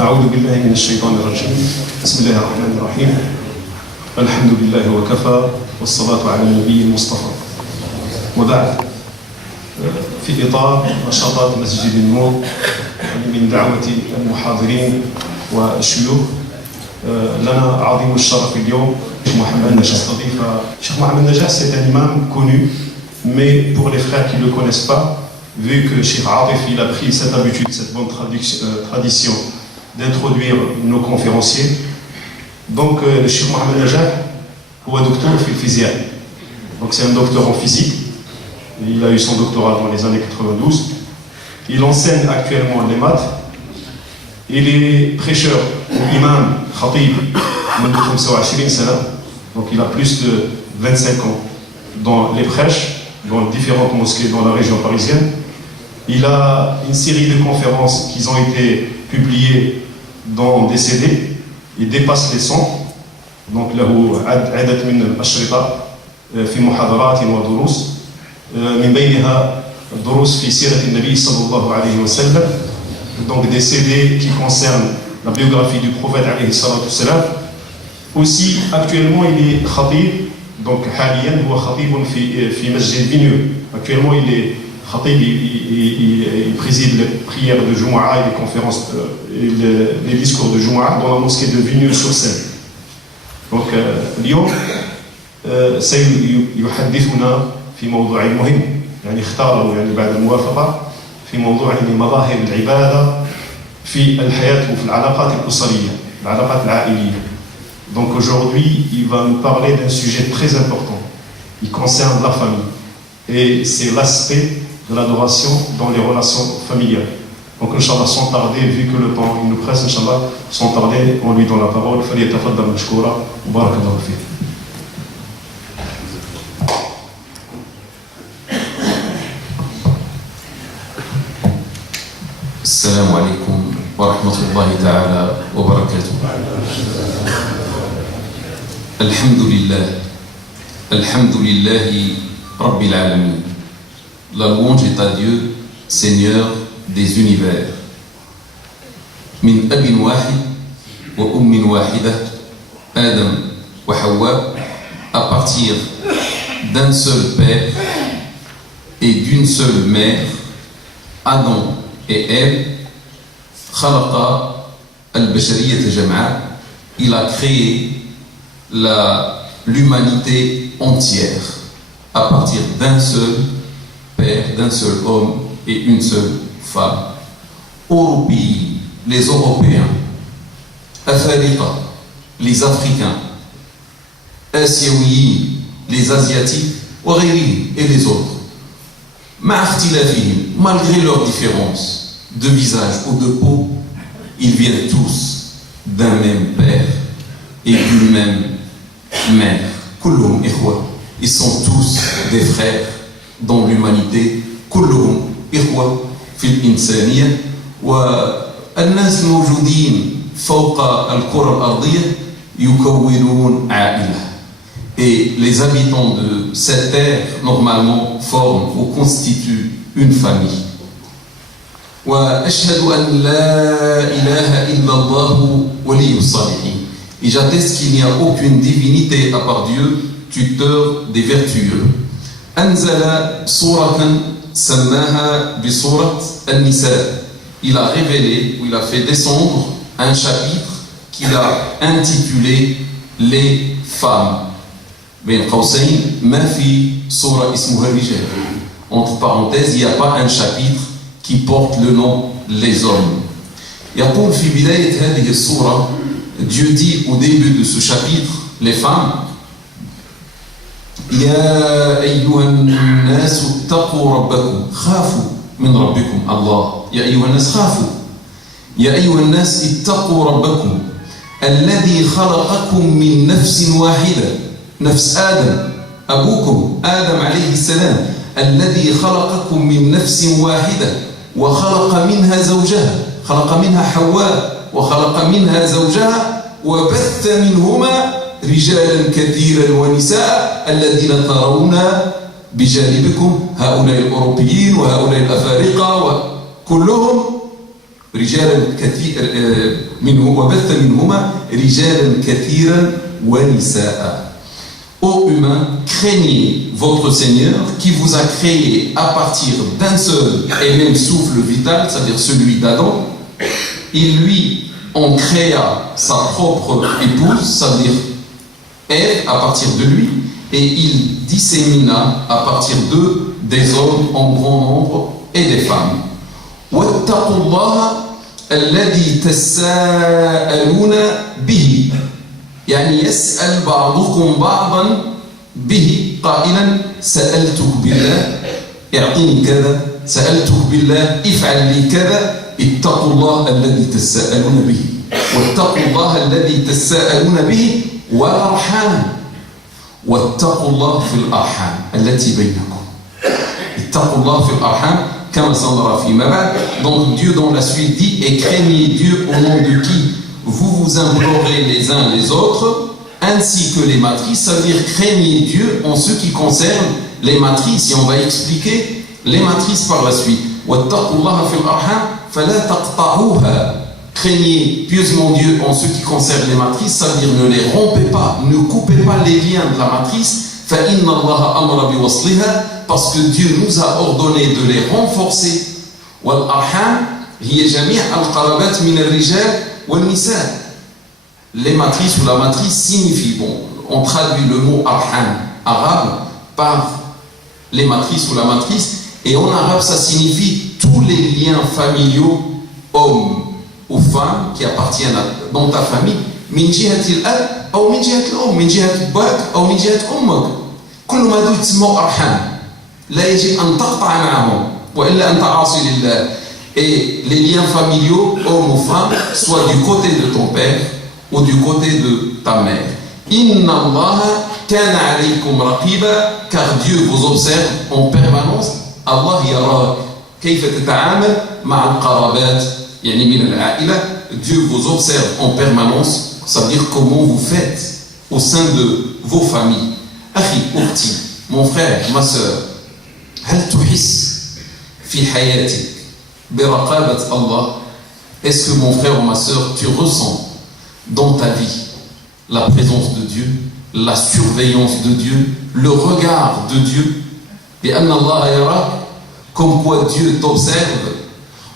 أعوذ بالله من الشيطان الرجيم. بسم الله الرحمن الرحيم. الحمد لله وكفى والصلاة على النبي المصطفى. وبعد، في إطار نشاطات مسجد النور من دعوة المحاضرين والشيوخ، لنا عظيم الشرف اليوم Cheikh Mohamed Najah. Cheikh Mohamed Najah, c'est un imam connu, mais pour les frères qui ne le connaissent pas, vu que Cheikh Atif il a pris cette habitude, cette bonne tradition d'introduire nos conférenciers, donc le Cheikh Mohamed Najah est docteur en physique. Donc c'est un docteur en physique. Il a eu son doctorat dans les années 92. Il enseigne actuellement les maths. Il est prêcheur, imam, khatib, donc il a plus de 25 ans dans les prêches, dans différentes mosquées dans la région parisienne. Il a une série de conférences qui ont été publiées dans des CD. Il dépasse les 100. Donc là où عدد من الأشرطة في محاضرات ودروس من بينها دروس في سيرة النبي صلى الله عليه وسلم. Donc des CD qui concernent la biographie du prophète alayhi salatu wassalam. Aussi actuellement il est khatib, donc حاليا هو خطيب في مسجد Vigneux. Actuellement il est khatib, il préside les prières de Jumu'ah et les conférences, les discours de Jumu'ah dans la mosquée de Vigneux-sur-Seine. Donc اليوم سيحدثنا في موضوع مهم، يعني اختاره يعني بعد الموافقة في موضوع مظاهر العبادة في الحياة وفي العلاقات الأسرية، العلاقات العائلية. Donc aujourd'hui, il va nous parler d'un sujet très important. Il concerne la famille. Et c'est l'aspect de l'adoration dans les relations familiales. Donc Inch'Allah, sans tarder, vu que le temps il nous presse, Inch'Allah, sans tarder, on lui donne la parole. فليتفضل مشكورا وبارك الله فيه. السلام عليكم ورحمة الله تعالى وبركاته. الحمد لله رب العالمين. La louange est à Dieu, Seigneur des univers. من أب واحد وأم واحدة آدم وحواء, à partir d'un seul père et d'une seule mère, Adam et Ève, khalaqa al-bashariyata jama'a, il a créé l'humanité entière à partir d'un seul père, d'un seul homme et une seule femme. Européens, les Européens, Africains, les Africains, Asiaouiens, les Asiatiques, et les autres. Malgré leurs différences de visage ou de peau, ils viennent tous d'un même père et d'une même mère. Kulluhum ikhwa. Ils sont tous des frères dans l'humanité. Kulluhum ikhwa fil insaniya. Wa الناس الموجودين فوق الكرة الأرضية يكونون عائلة. Et les habitants de cette terre, normalement, forment ou constituent une famille. وأشهد أن لا إله إلا الله ولي الصالحين. Et j'atteste qu'il n'y a aucune divinité à part Dieu, tuteur des vertueux. أنزل سورة سماها بسورة النساء. Il a révélé, ou il a fait descendre un chapitre qu'il a intitulé Les femmes. بين قوسين ما في سورة اسمها الرجال. Entre parenthèses, il n'y a pas un chapitre qui porte le nom les hommes. يقول في بداية هذه السورة, Dieu dit au début de ce chapitre, les femmes, يا أيها الناس اتقوا ربكم, خافوا من ربكم الله, يا أيها الناس خافوا, يا أيها الناس اتقوا ربكم الذي خلقكم من نفس واحدة, نفس آدم, أبوكم آدم عليه السلام, الذي خلقكم من نفس واحدة وخلق منها زوجها, خلق منها حواء وخلق منها زوجها وبث منهما رجالا كثيرا ونساء الذين ترون بجانبكم هؤلاء الأوروبيين وهؤلاء الأفارقة وكلهم رجالا كثير وبث منهما رجالا كثيرا ونساء. Ô humains, craignez votre Seigneur qui vous a créé à partir d'un seul et même souffle vital, c'est-à-dire celui d'Adam. Il lui en créa sa propre épouse, c'est-à-dire Ève, à partir de lui, et il dissémina à partir d'eux des hommes en grand nombre et des femmes. واتقوا الله الذي تساءلون به يعني يسأل بعضكم بعضا به قائلا سألتك بالله اعطيني كذا سألتك بالله افعل لي كذا اتقوا الله الذي تساءلون به واتقوا الله الذي تساءلون به والأرحام واتقوا الله في الأرحام التي بينكم اتقوا الله في الأرحام كما سنرى فيما بعد. Donc Dieu dans la suite dit et craignez Dieu au nom de qui vous vous implorez les uns les autres ainsi que les matrices, ça veut dire craignez Dieu en ce qui concerne les matrices, et on va expliquer les matrices par la suite. واتقوا الله في الأرحام فلا تقطعوها. Craignez pieusement Dieu en ce qui concerne les matrices, ça veut dire ne les rompez pas, ne coupez pas les liens de la matrice. فإن الله أمر بوصلها, parce que Dieu nous a ordonné de les renforcer. والأرحام هي جميع القرابات من الرجال والنساء. Les matrices ou la matrice signifie, bon, on traduit le mot arham arabe par les matrices ou la matrice, et en arabe ça signifie tous les liens familiaux hommes ou femmes qui appartiennent dans ta famille, من جهة الأب أو من جهة الأم, من جهة باك أو من جهة أمك, كل ما دول يسموا أرحام, لا يجب أن تقطع معهم وإلا أنت عاصي لله. Et les liens familiaux hommes ou femmes, soit du côté de ton père ou du côté de ta mère. Inna Allah kana alaykum raqiba, car Dieu vous observe en permanence. Allah yarak kayfa tata'amal ma'a al-qarabat, yani min al-a'ila. Dieu vous observe en permanence, ça veut dire comment vous faites au sein de vos familles. Akhi, ukhti, mon frère, ma sœur, هل تحس في حياتك برقابة Allah? Est-ce que mon frère ou ma sœur, tu ressens dans ta vie la présence de Dieu, la surveillance de Dieu, le regard de Dieu? بأن الله يراك, comme quoi Dieu t'observe.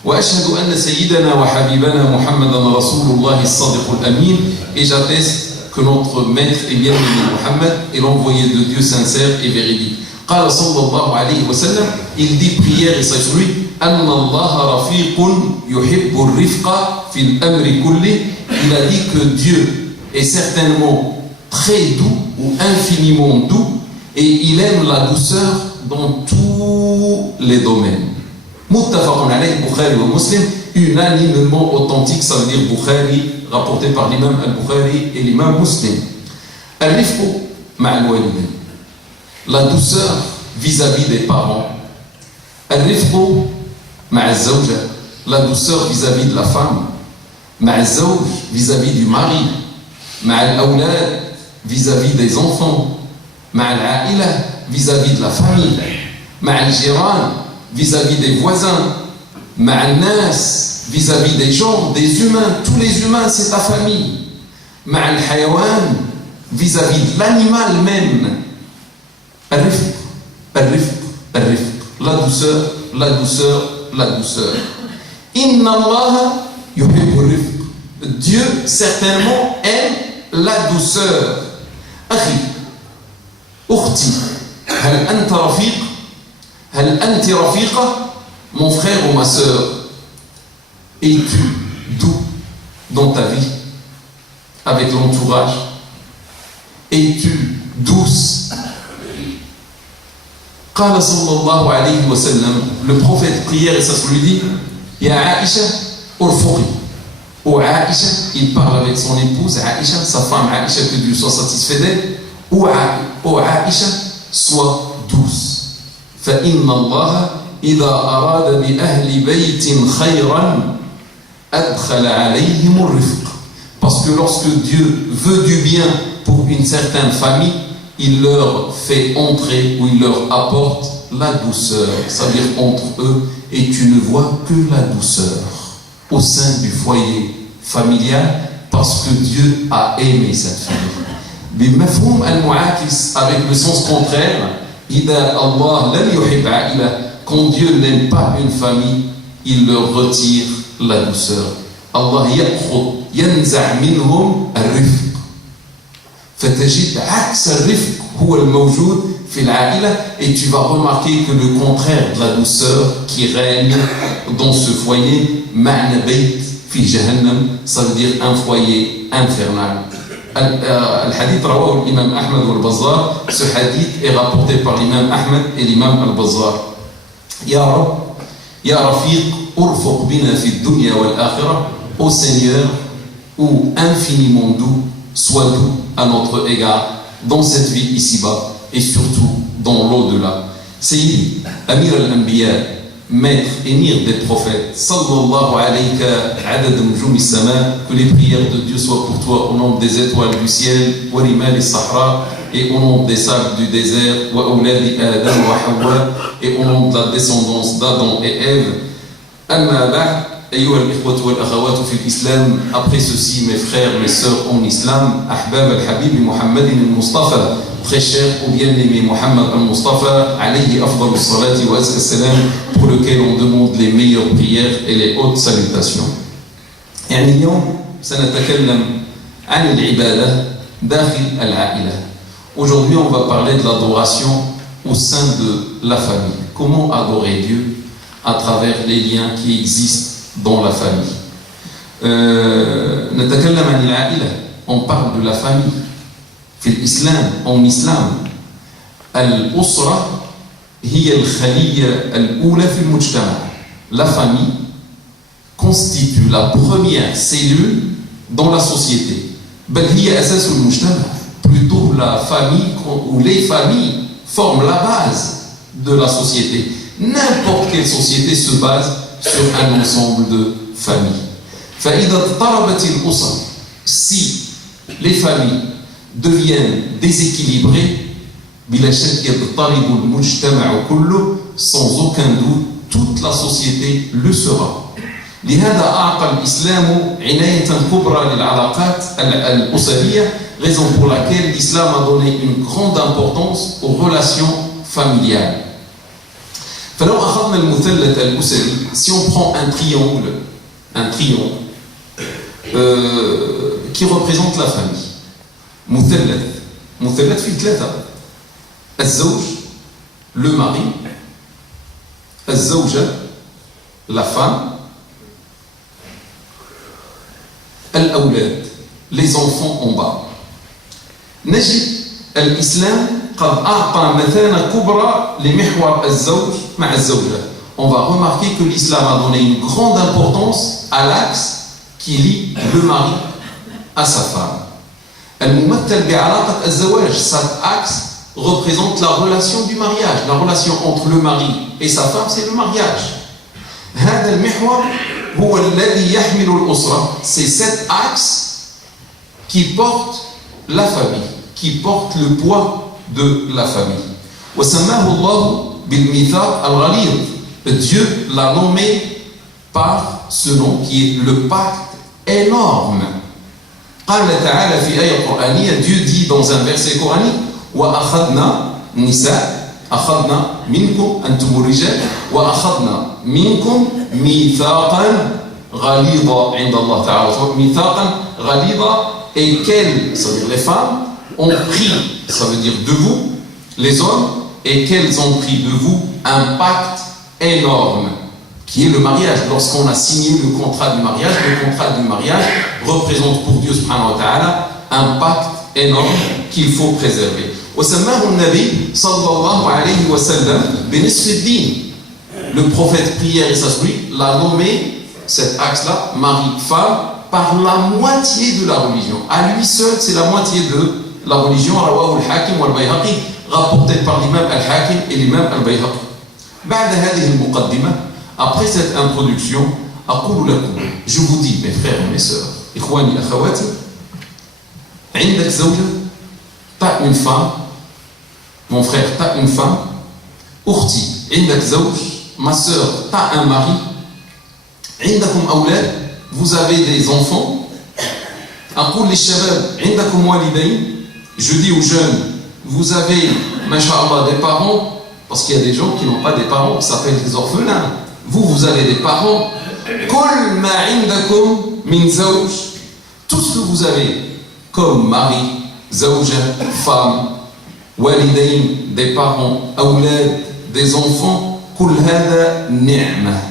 وأشهد أن سيدنا وحبيبنا محمدا رسول الله الصادق الأمين, et j'atteste que notre maître et bien-aimé Muhammad est l'envoyé de Dieu sincère et véridique. قال صلى الله عليه وسلم, il dit prière et salut sur lui, أن الله رفيق يحب الرفق في الأمر كله. Il a dit que Dieu est certainement très doux ou infiniment doux, et il aime la douceur dans tous les domaines. Muttafaqun alayh, Bukhari wa Muslim, unanimement authentique, ça veut dire Bukhari, rapporté par l'imam al-Bukhari et l'imam Muslim. Al-rifqu ma'al walidain, la douceur vis-à-vis des parents. Al-rifqu ma'al zawja, la douceur vis-à-vis de la femme. Ma'al zawj, vis-à-vis du mari. Ma'al awlad, vis-à-vis des enfants. Ma'al a'ila, vis-à-vis de la famille. Ma'al jiran, vis-à-vis des voisins. Ma'al nas, vis-à-vis des gens, des humains. Tous les humains, c'est ta famille. Ma'al hayawan, vis-à-vis de l'animal même. Al-rifq, al-rifq, al-rifq, la douceur, la douceur, la douceur. Inna Allah yuhibbu al-rifq. Dieu certainement aime la douceur. Akhi, ukhti, hal anta rafiq? Hal anti rafiqa? Mon frère ou ma sœur, es-tu doux dans ta vie avec l'entourage? Es-tu douce? قال صلى الله عليه وسلم, le prophète prière et ça se lui dit, Ya Aïcha urfuqi. Ou Aïcha, il parle avec son épouse Aïcha, sa femme Aïcha, que Dieu soit satisfait d'elle. Ou Aïcha, sois douce. فإن الله إذا أراد بأهل بيت خيرا أدخل عليهم الرفق. Parce que lorsque Dieu veut du bien pour une certaine famille, il leur fait entrer ou il leur apporte la douceur. Ça veut dire entre eux, et tu ne vois que la douceur. au sein du foyer familial parce que Dieu a aimé cette famille. بمفهوم المعاكس avec le sens contraire, إذا الله لم يحب عائلة, quand Dieu n'aime pas une famille, il leur retire la douceur. Allah يأخذ ينزع منهم الرفق. فتجد عكس الرفق هو الموجود في العائلة, et tu vas remarquer que le contraire de la douceur qui règne dans ce foyer, معنى بيت في جهنم, ça veut dire un foyer infernal. الحديث رواه الإمام أحمد والبزار. Ce hadith est rapporté par l'imam Ahmed et l'imam al-Bazzar. يا رب يا رفيق ارفق بنا في الدنيا والآخرة. Ô Seigneur, ou infiniment doux, sois doux à notre égard dans cette vie ici-bas et surtout dans l'au-delà. Sayyidi, Amir al-Anbiya, maître émir des prophètes, sallallahu alayka adad nujum as-sama, que les prières de Dieu soient pour toi au nombre des étoiles du ciel, wa rimal as-sahra, et au nombre des sables du désert, wa awladi Adam wa Hawa, et au nombre de la descendance d'Adam et Ève. Amma ba'd, أيها الإخوة والأخوات في الإسلام, après ceci mes frères, mes sœurs en islam, أحباب الحبيب محمد المصطفى, très cher au bien-aimé Muhammad al-Mustafa, alayhi afdal as-salati wa azka as-salam, pour lequel on demande les meilleures prières et les hautes salutations. يعني اليوم سنتكلم عن العبادة داخل العائلة. Aujourd'hui on va parler de l'adoration au sein de la famille. Comment adorer Dieu à travers les liens qui existent dans la famille. نتكلم عن العائلة, on parle de la famille. في الإسلام, en islam, الأسرة هي الخلية الأولى في المجتمع. La famille constitue la première cellule dans la société. بل هي أساس المجتمع. Plutôt la famille ou les familles forment la base de la société. N'importe quelle société se base sur un ensemble de familles. فإذا اضطربت الأسر, si les familles deviennent déséquilibrées, بلا شك يضطرب المجتمع كله, sans aucun doute toute la société le sera. لهذا أعطى الإسلام عناية كبرى للعلاقات الأسرية, raison pour laquelle l'islam a donné une grande importance aux relations familiales. فلو أخذنا المثلث الأسري, si on prend un triangle qui représente la famille, مثلث فيه ثلاثة, الزوج, le mari, الزوجة, la femme, الأولاد, les enfants en bas. نجد الإسلام قد أعطى مثانة كبرى لمحور الزوج مع الزوجة. On va remarquer que l'islam a donné une grande importance à l'axe qui lie le mari à sa femme. الممثل بعلاقة الزواج, cet axe représente la relation du mariage. La relation entre le mari et sa femme, c'est le mariage. هذا المحور هو الذي يحمل الأسرة. C'est cet axe qui porte la famille, qui porte le poids de la famille. وسماه الله بالميثاق الغليظ. Dieu l'a nommé par ce nom qui est le pacte énorme. قال تعالى في آية قرآنية, Dieu dit dans un verset coranique, وأخذنا نساء, أخذنا منكم أنتم الرجال, وأخذنا منكم ميثاقا غليظا عند الله تعالى. ميثاقا غليظا, et qu'elles, ça veut dire les femmes, ont pris, ça veut dire de vous, les hommes, et qu'elles ont pris de vous un pacte énorme, qui est le mariage. Lorsqu'on a signé le contrat du mariage représente pour Dieu subhanahu wa ta'ala un pacte énorme qu'il faut préserver. وسماه النبي صلى الله عليه وسلم بنصف الدين. Le prophète prière et s'assoit l'a nommé, cet axe-là, mari-femme, par la moitié de la religion. À lui seul, c'est la moitié de la religion. رواه الحاكم والبيهقي, rapporté par l'imam al-Hakim et l'imam al-Bayhaqi. بعد هذه المقدمة, après cette introduction, أقول لكم, je vous dis, mes frères et mes sœurs, إخواني أخواتي, عندك زوجة, t'as une femme, mon frère, t'as une femme, أختي, عندك زوج, ma sœur, t'as un mari, عندكم أولاد, vous avez des enfants. أقول للشباب عندكم والدين. Je dis aux jeunes, vous avez, masha'Allah, des parents, parce qu'il y a des gens qui n'ont pas des parents, ça s'appelle des orphelins. Vous avez des parents. كل ما عندكم من زوج, tout ce que vous avez comme mari, زوجة, femme, والدين, des parents, أولاد, des enfants, كل هذا نعمة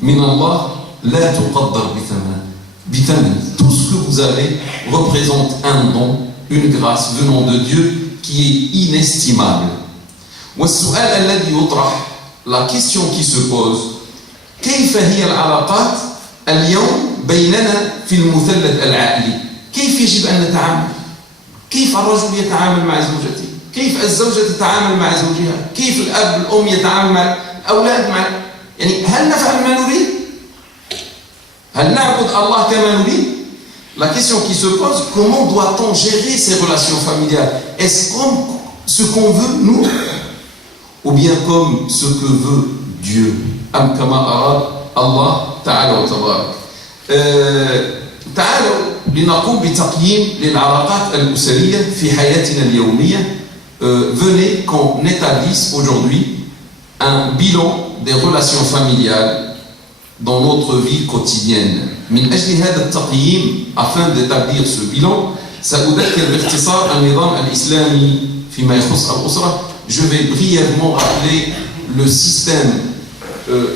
من الله لا تقدر بثمن. Tout ce que vous avez représente un don, une grâce venant de Dieu qui est inestimable. والسؤال الذي يطرح, la question qui se pose, كيف هي العلاقات اليوم بيننا في المثلث العائلي؟ كيف يجب أن نتعامل؟ كيف الرجل يتعامل مع زوجته؟ كيف الزوجة تتعامل مع زوجها؟ كيف الأب الأم يتعامل مع الأولاد مع يعني هل نفعل ما نريد؟ هل نعبد الله كما نريد؟ La question qui se pose, comment doit-on gérer ces relations familiales? Est-ce comme ce qu'on veut nous, ou bien comme ce que veut Dieu? أم كما أراد الله تعالى وتبارك. تعالوا لنقوم بتقييم للعلاقات الأسرية في حياتنا اليومية. Venez qu'on établisse aujourd'hui un bilan des relations familiales dans notre vie quotidienne. من أجل هذا التقييم, afin d'établir ce bilan, سأذكر باختصار النظام الإسلامي فيما يخص الأسرة. Je vais brièvement rappeler le système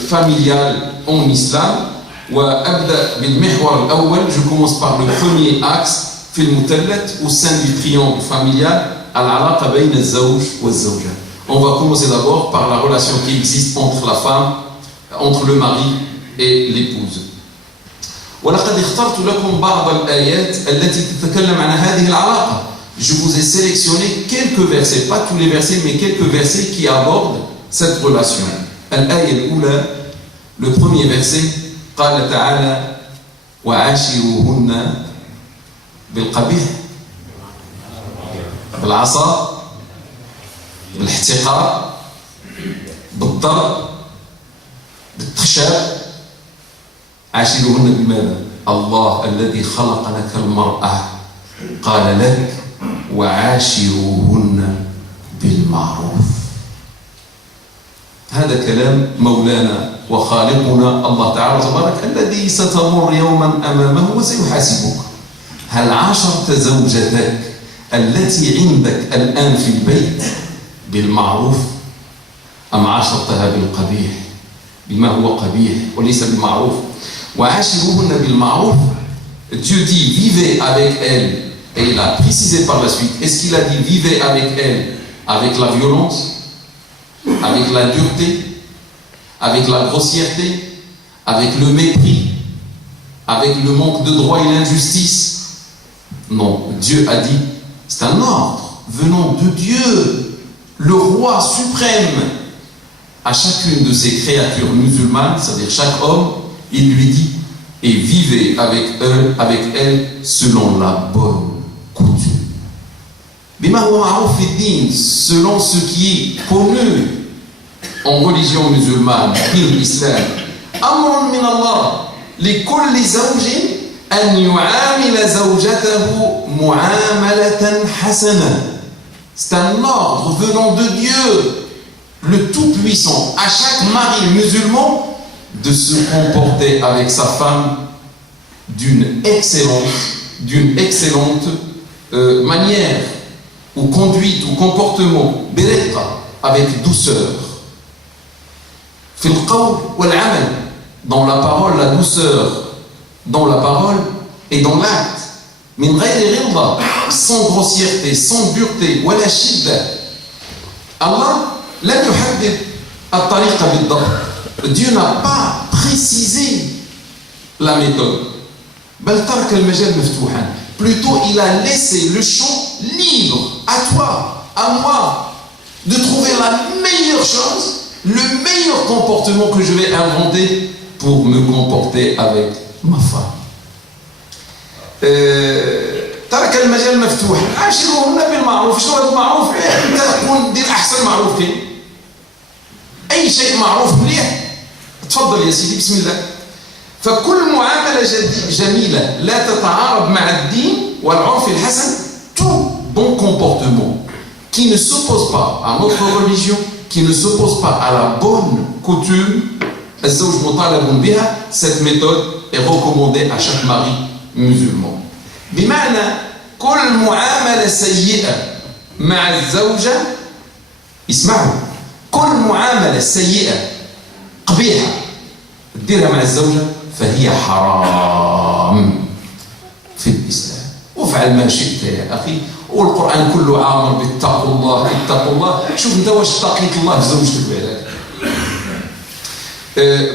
familial en islam. وأبدأ بالمحور الأول. Je commence par le premier axe في المثلث au sein du triangle familial, العلاقة بين الزوج والزوجة. On va commencer d'abord par la relation qui existe entre la femme, entre le mari et l'épouse. ولقد اخترت لكم بعض الآيات التي تتكلم عن هذه العلاقة. Je vous ai sélectionné quelques versets, pas tous les versets, mais quelques versets qui abordent cette relation. الآية الأولى, le premier verset, قال تعالى وعاشروهن بالقبيح, بالعصا, بالاحتقار, بالضرب, بالتخشاب. عاشروهن بماذا؟ الله الذي خلق لك المرأة قال لك وعاشروهن بالمعروف. هذا كلام مولانا وخالقنا الله تعالى تبارك الذي ستمر يوما أمامه وسيحاسبك. هل عاشرت زوجتك التي عندك الآن في البيت بالمعروف أم عاشرتها بالقبيح بما هو قبيح وليس بالمعروف؟ وعاشروهن بالمعروف. Dieu dit vivez avec elle, et il a précisé par la suite. Est-ce qu'il a dit vivez avec elle avec la violence, avec la dureté, avec la grossièreté, avec le mépris, avec le manque de droit et l'injustice? Non, Dieu a dit, c'est un ordre venant de Dieu, le roi suprême. À chacune de ces créatures musulmanes, c'est-à-dire chaque homme, il lui dit, et vivez avec elle selon la bonne coutume. بما هو معروف في الدين, selon ce qui est connu en religion musulmane, في l'islam. أمر من الله لكل زوج أن يعامل زوجته معاملة حسنة. C'est un ordre venant de Dieu, le Tout-Puissant, à chaque mari musulman de se comporter avec sa femme d'une excellente manière, ou conduite, ou comportement, برقة, avec douceur. في القول والعمل, dans la parole, la douceur, dans la parole et dans l'acte. من غير غلظة, sans grossièreté, sans dureté, ولا شدة. Allah لم يحدد الطريقة بالضبط. Dieu n'a pas précisé la méthode. بل ترك المجال مفتوحا. Plutôt, il a laissé le champ libre à toi, à moi, de trouver la meilleure chose, le meilleur comportement que je vais inventer pour me comporter avec ma femme. ترك المجال مفتوحا. عاشروهن بالمعروف. شنو هذا المعروف؟ انت تكون دير احسن معروف كاين. اي شيء معروف مليح. تفضل يا سيدي بسم الله. فكل معاملة جميلة لا تتعارض مع الدين والعرف الحسن, tout bon comportement qui ne s'oppose pas à notre religion, qui ne s'oppose pas à la bonne coutume, الزوج مطالب بها, cette méthode est recommandée à chaque mari musulman. بمعنى كل معاملة سيئة مع الزوجة, اسمعوا, كل معاملة سيئة قبيحة تديرها مع الزوجة فهي حرام في الإسلام. وافعل ما شئت يا أخي, والقرآن كله عامر باتقوا الله اتقوا الله. شوف انت واش اتقيت الله في زوجتك بعدك.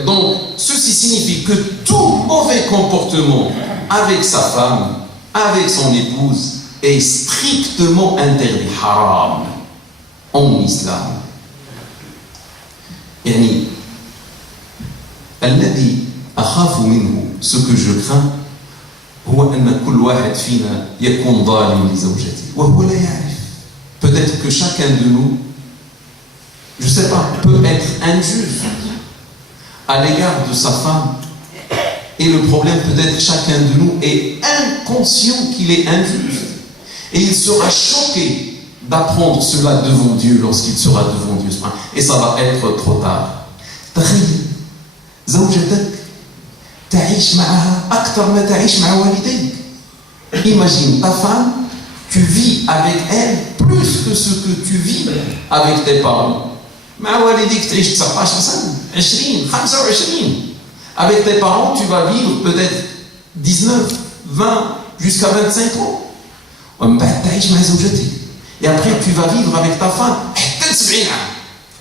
Donc ceci signifie que tout mauvais comportement avec sa femme, avec son épouse, est strictement interdit, haram, en islam. يعني الذي أخاف منه, ce que je crains, هو أن كل واحد فينا يكون ظالم لزوجته وهو لا يعرف. Peut-être que chacun de nous, je sais pas, peut être injuste à l'égard de sa femme. Et le problème, peut-être chacun de nous est inconscient qu'il est injuste. Et il sera choqué d'apprendre cela devant Dieu lorsqu'il sera devant Dieu. Et ça va être trop tard. تخيل زوجتك تعيش معها أكثر ما تعيش مع والديك. Imagine ta femme, tu vis avec elle plus que ce que tu vis avec tes parents. مع والديك تعيش 19 سنة, 20, 25. Avec tes parents, tu vas vivre peut-être 19, 20, jusqu'à 25 ans. ومن بعد تعيش مع زوجتك. Et après, tu vas vivre avec ta femme حتى 70 عام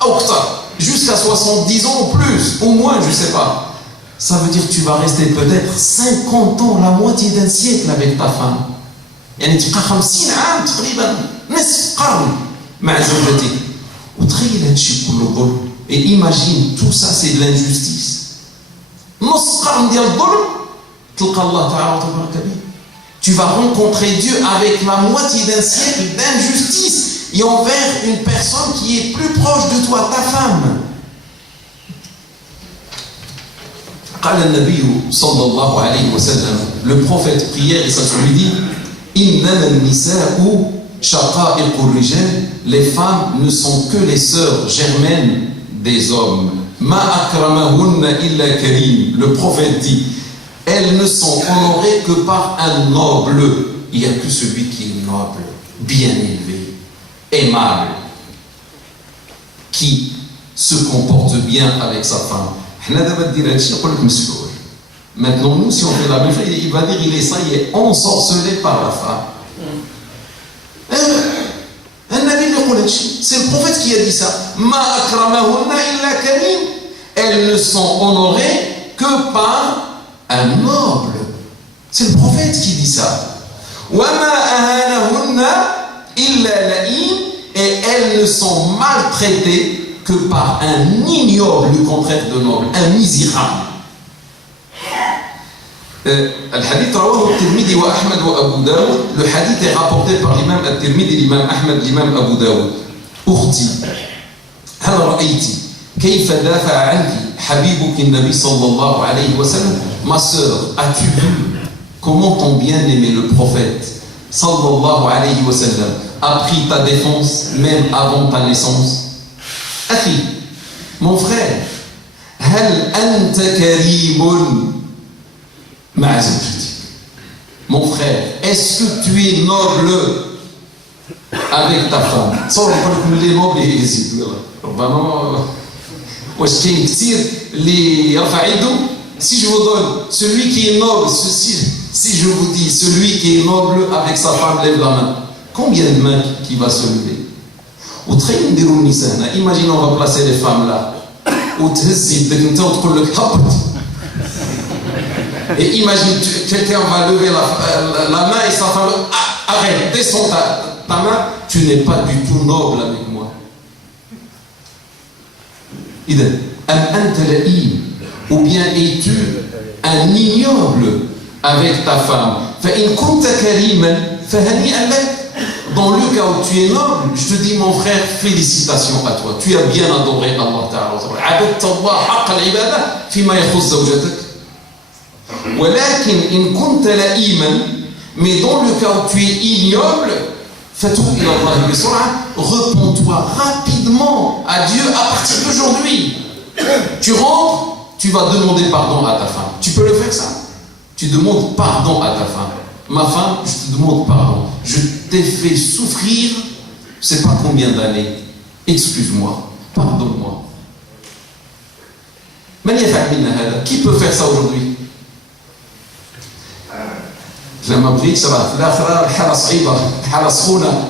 أو أكثر, jusqu'à 70 ans ou plus, au moins, je ne sais pas. Ça veut dire que tu vas rester peut-être 50 ans, la moitié d'un siècle avec ta femme. يعني تبقى 50 عام تقريبا, نصف قرن مع زوجتك. وتخيل هذا الشيء كله ظلم. Et imagine, tout ça c'est de l'injustice. نص قرن ديال الظلم تلقى الله تعالى وتبارك به. Tu vas rencontrer Dieu avec la moitié d'un siècle d'injustice et envers une personne qui est plus proche de toi, ta femme. قال النبي صلى الله عليه وسلم, le prophète prière et ça se lui dit, إنما النساء شقائق الرجال, les femmes ne sont que les sœurs germaines des hommes. ما أكرمهن إلا كريم, le prophète dit, elles ne sont honorées que par un noble. Il n'y a que celui qui est noble, bien élevé, aimable, qui se comporte bien avec sa femme. Maintenant, nous, si on fait la même chose, il va dire, il est ça, il est ensorcelé par la femme. C'est le prophète qui a dit ça. Elles ne sont honorées que par un noble. C'est le prophète qui dit ça. Et elles ne sont maltraitées que par un ignoble, le contraire de noble, un misérable. الحديث رواه الترمذي وأحمد وأبو داود. Le hadith est rapporté par l'imam الترمذي, l'imam Ahmed, l'imam Abu Daoud. أختي هل رأيت كيف دافع عنك حبيبك النبي صلى الله عليه وسلم. Ma sœur, as-tu vu comment ton bien-aimé le prophète صلى الله عليه وسلم a pris ta défense même avant ta naissance. أخي, mon frère, هل أنت كريم مع زوجتك. Mon frère, est-ce que tu es noble avec ta femme. تصور نقول لكم اللي نوبل يزيد ربما واش كاين كثير اللي يرفع يده. Si je vous donne celui qui est noble, si je vous dis celui qui est noble avec sa femme, lève la main. Combien de mains qui va se lever? وتخيل نديروا النساء هنا. Imaginons on va placer les femmes là. وتهز يدك انت وتقول لك هبط. Et imagine quelqu'un va lever la main et sa femme arrête, descends ta main, tu n'es pas du tout noble avec moi. إذن أم أنت لئيم, ou bien es-tu un ignoble avec ta femme. فإن كنت كريما فهنيئا لك. Dans le cas où tu es noble, je te dis mon frère, félicitations à toi. Tu as bien adoré Allah Ta'ala. عبدت الله حق العبادة فيما يخص زوجتك. ولكن إن كنت لئيما mais dans le cas où tu es ignoble فتوب إلى الله بسرعة, repens-toi rapidement à Dieu à partir d'aujourd'hui. Tu rentres, tu vas demander pardon à ta femme. Tu peux le faire ça? Tu demandes pardon à ta femme. Ma femme, je te demande pardon. Je t'ai fait souffrir, je ne sais pas combien d'années. Excuse-moi, pardonne-moi. Qui peut faire ça aujourd'hui? لما بغيت شباب في الاخر الحاله صعيبه الحاله سخونه.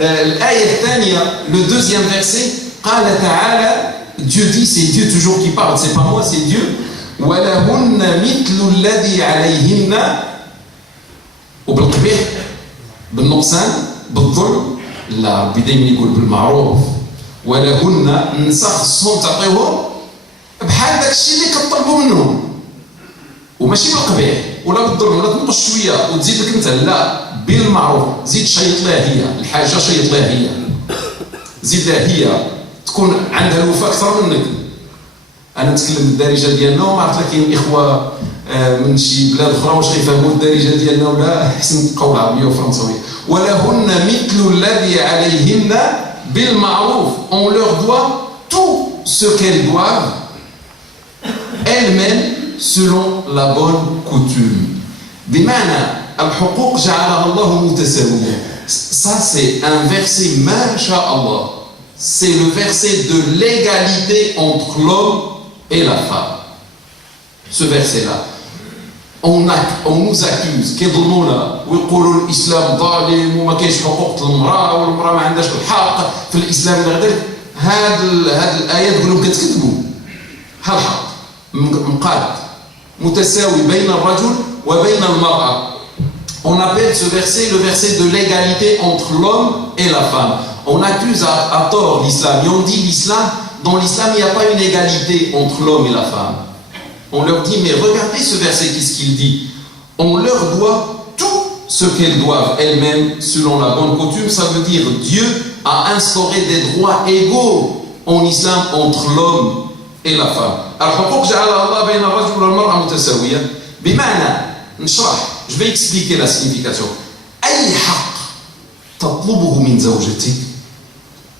الايه الثانيه le deuxième verset قال تعالى, Dieu dit, c'est Dieu toujours qui parle, c'est pas moi, c'est Dieu. ولهن مثل الذي عليهن وبالقبيح بالنقصان بالظلم. لا ربي دائما يقول بالمعروف. ولهن نسخصهم تعطيهم بحال داك الشيء اللي كطلبوا منهم, وماشي بالقبيح ولا بالظلم ولا تنقص شويه وتزيد لك انت, لا بالمعروف. زيد شيط لها هي الحاجه, شيط لها هي, زيد لها هي تكون عندها الوفاء اكثر منك. انا نتكلم بالدارجه ديالنا وما عرفت لكن اخوه من شي بلاد اخرى واش غيفهموا الدارجه ديالنا ولا احسن تبقاو العربيه والفرنسويه. ولهن مثل الذي عليهن بالمعروف. On leur doit tout ce qu'elles doivent elles-mêmes selon la bonne coutume. بمعنى الحقوق جعلها الله متساوية. Ça c'est un verset ما شاء الله. C'est le verset de l'égalité entre l'homme et la femme. Ce verset-là. On nous accuse كيظلمونا ويقولوا الإسلام ظالم وما كاينش حقوق المرأة والمرأة ما عندهاش الحق في الإسلام إلى غير ذلك. هاد الآية تقول لهم كتكذبوا. ها الحق مقاد متساوي بين الرجل وبين المرأة. On appelle ce verset le verset de l'égalité entre l'homme et la femme. On accuse à tort l'islam et on dit l'islam, dans l'islam il n'y a pas une égalité entre l'homme et la femme. On leur dit mais regardez ce verset, qu'est-ce qu'il dit? On leur doit tout ce qu'elles doivent elles-mêmes selon la bonne coutume. Ça veut dire Dieu a instauré des droits égaux en islam entre l'homme et la femme. الحقوق جعلها الله بين الرجل والمرأة متساوية. بمعنى نشرح, je vais expliquer la signification. أي حق تطلبه من زوجتك,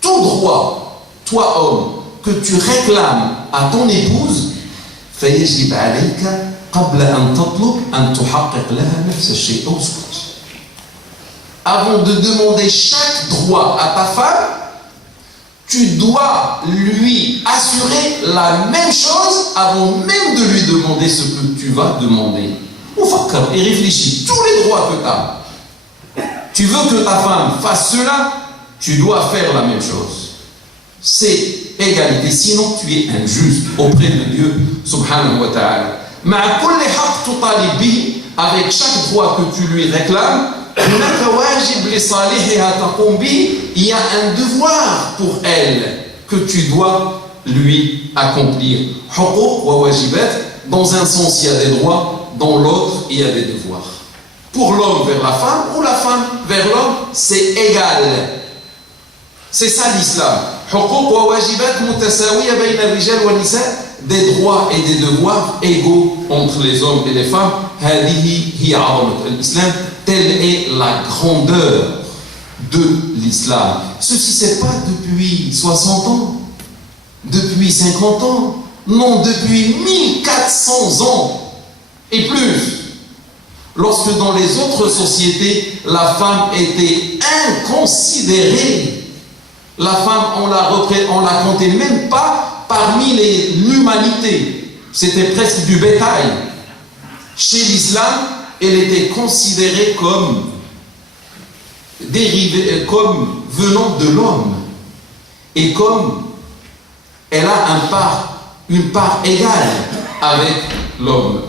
tout droit, toi homme, que tu réclames à ton épouse, فيجب عليك قبل أن تطلب أن تحقق لها نفس الشيء أو اسكت. Avant de demander chaque droit à ta femme, tu dois lui assurer la même chose avant même de lui demander ce que tu vas demander. Et réfléchis, tous les droits que tu as. Tu veux que ta femme fasse cela, tu dois faire la même chose. C'est égalité, sinon tu es injuste auprès de Dieu subhanahu wa ta'ala. مع كل حق تطالب به, avec chaque droit que tu lui réclames, هناك واجب لصالحها تقوم به, il y a un devoir pour elle que tu dois lui accomplir. حقوق وواجبات, dans un sens il y a des droits, dans l'autre il y a des devoirs. Pour l'homme vers la femme ou la femme vers l'homme, c'est égal. C'est ça l'islam. حقوق وواجبات متساوية بين الرجال والنساء, des droits et des devoirs égaux entre les hommes et les femmes. هذه هي عظمة الإسلام. Telle est la grandeur de l'islam. Ceci c'est pas depuis 60 ans, depuis 50 ans, non, depuis 1400 ans et plus. Lorsque dans les autres sociétés, la femme était inconsidérée. La femme, on la comptait même pas parmi l'humanité. C'était presque du bétail. Chez l'islam, elle était considérée comme dérivée, comme venant de l'homme. Et comme elle a une part égale avec l'homme.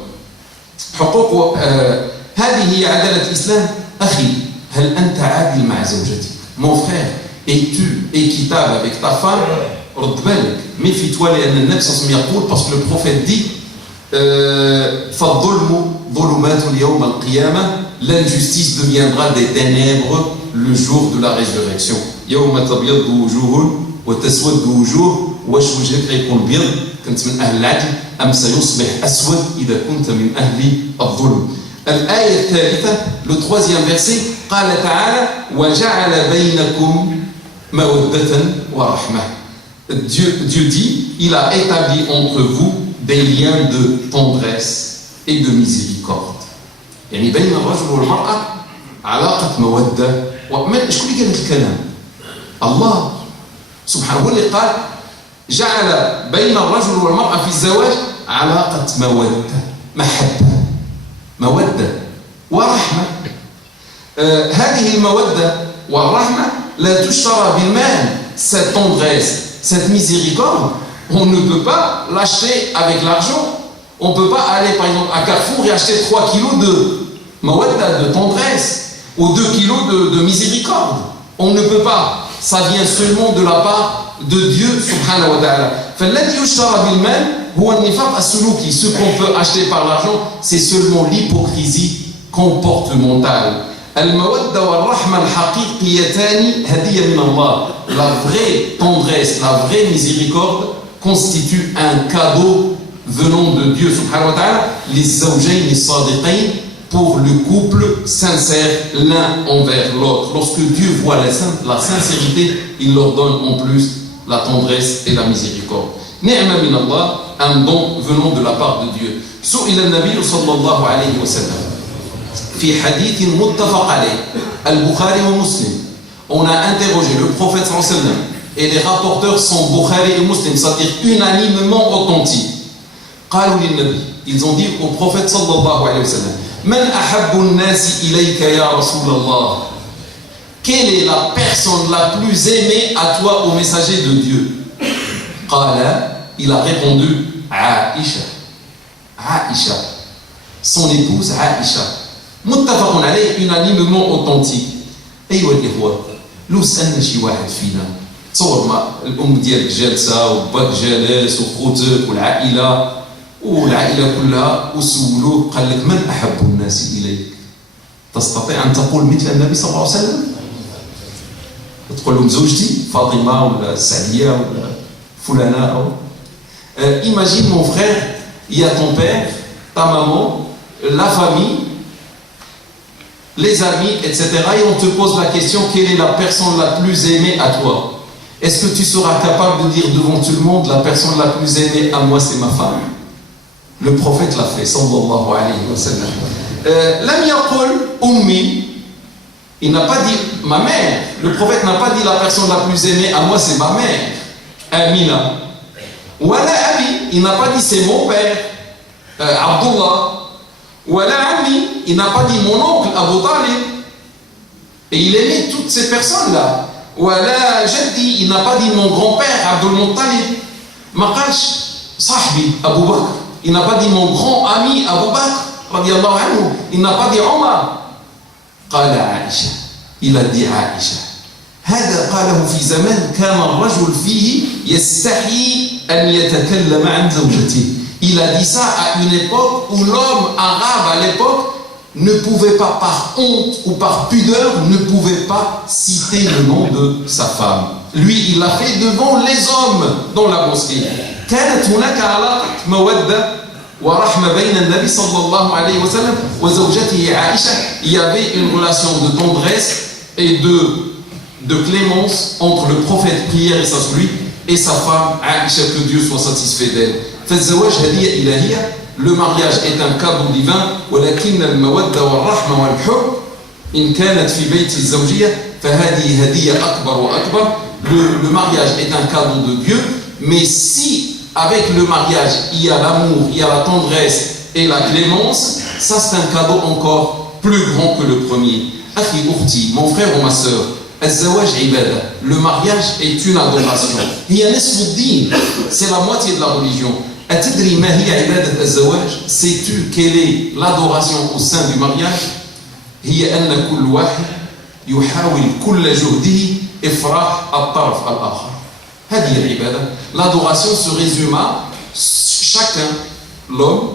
هذه هي عدالة الإسلام. أخي, هل أنت عادل مع زوجتك? Mon frère, es-tu équitable avec ta femme? رد بالك, méfie-toi لأن النبي صلى الله عليه وسلم يقول, parce que le prophète dit فالظلم ظلمات يوم القيامة, l'injustice deviendra des ténèbres le jour de la résurrection. يوم تبيض وجوه وتسود وجوه. واش وجهك غيكون بيض كنت من أهل العدل, أم سيصبح أسود إذا كنت من أهل الظلم. الآية الثالثة, le troisième verset, قال تعالى وجعل بينكم مودة ورحمة. Dieu dit, il a établi entre vous des liens de tendresse et de miséricorde. يعني بين الرجل والمرأة علاقة مودة. شكون اللي قال الكلام؟ الله سبحانه هو اللي قال جعل بين الرجل والمرأة في الزواج علاقة مودة, محبة, مودة ورحمة. هذه المودة والرحمة لا تشترى بالمال. Cette tendresse, cette miséricorde, on ne peut pas l'acheter avec l'argent. On ne peut pas aller par exemple à Carrefour et acheter 3 kilos de mawadda, de tendresse, ou 2 kilos de miséricorde. On ne peut pas. Ça vient seulement de la part de Dieu subhanahu wa ta'ala. فالذي يشترى بالمال هو النفاق السلوكي. Ce qu'on peut acheter par l'argent, c'est seulement l'hypocrisie comportementale. المودة والرحمة الحقيقيتان هدية من الله. La vraie tendresse, la vraie miséricorde constitue un cadeau venant de Dieu subhanahu wa ta'ala, les zawjayn as-sadiqayn, pour le couple sincère l'un envers l'autre. Lorsque Dieu voit la sincérité, il leur donne en plus la tendresse et la miséricorde. Ni'ma min Allah, un don venant de la part de Dieu. سئل النبي صلى الله عليه وسلم في حديث متفق عليه البخاري ومسلم. On a interrogé le prophète sallallahu alayhi wa sallam et les rapporteurs sont Bukhari et Muslim, c'est-à-dire unanimement authentiques. قالوا للنبي, ils ont dit au prophète sallallahu alayhi wa sallam, من أحب الناس إليك يا رسول الله. Quelle est la personne la plus aimée à toi, au messager de Dieu? قال, il a répondu Aïcha. Aïcha, son épouse Aïcha. متفق عليه, unanimement authentique. أيها الإخوة, لو سألنا شي واحد فينا, تصور ما الأم ديالك جالسة وباك جالس وخوتك والعائلة كلها وسولوك قال لك من أحب الناس إليك؟ تستطيع أن تقول مثل النبي صلى الله عليه وسلم؟ تقول لهم زوجتي فاطمة ولا السعدية ولا فلانة أو imagine mon frère, il y a ton père, ta maman, la famille, les amis, etc. Et on te pose la question, quelle est la personne la plus aimée à toi? Est-ce que tu seras capable de dire devant tout le monde, la personne la plus aimée à moi, c'est ma femme? Le prophète l'a fait, sallallahu alayhi wa sallam. Lam yaqul ummi, il n'a pas dit ma mère. Le prophète n'a pas dit la personne la plus aimée à moi, c'est ma mère, Amina. Wala abi, il n'a pas dit c'est mon père, Abdullah. Wala ami, il n'a pas dit mon oncle, Abu Talib. Et il aimait toutes ces personnes-là. Wala jaddi, il n'a pas dit mon grand-père, Abdul Muttalib. Maqash, sahbi, Abu Bakr. Il n'a pas dit mon grand ami Abu Bakr, radiallahu anhu. Il n'a pas dit Omar. قال عائشة, il a dit Aïcha. هذا قاله في زمان كان الرجل فيه يستحي أن يتكلم عن زوجته. Il a dit ça à une époque où l'homme arabe à l'époque ne pouvait pas, par honte ou par pudeur, ne pouvait pas citer le nom de sa femme. Lui, il l'a fait devant les hommes dans la mosquée. كانت هناك علاقة مودة ورحمة بين النبي صلى الله عليه وسلم وزوجته عائشة. Il y avait une relation de tendresse et de clémence entre le prophète, prière et sa lui, et sa femme Aïcha, que Dieu soit satisfait d'elle. فالزواج هدية إلهية. Le mariage est un cadeau divin. ولكن المودة والرحمة والحب إن كانت في بيت الزوجية فهذه هدية أكبر وأكبر. Le mariage est un cadeau de Dieu, mais si avec le mariage il y a l'amour, il y a la tendresse et la clémence, ça c'est un cadeau encore plus grand que le premier. Akhi ukhti, mon frère ou ma sœur, الزواج عبادة. Le mariage est une adoration. هي نصف الدين, c'est la moitié de la religion. أتدري ما هي عبادة الزواج? Sais-tu quelle est l'adoration au sein du mariage? هي أن كل واحد يحاول كل جهده إفراح الطرف الآخر. هذه العبادة. L'adoration se résume à chacun, l'homme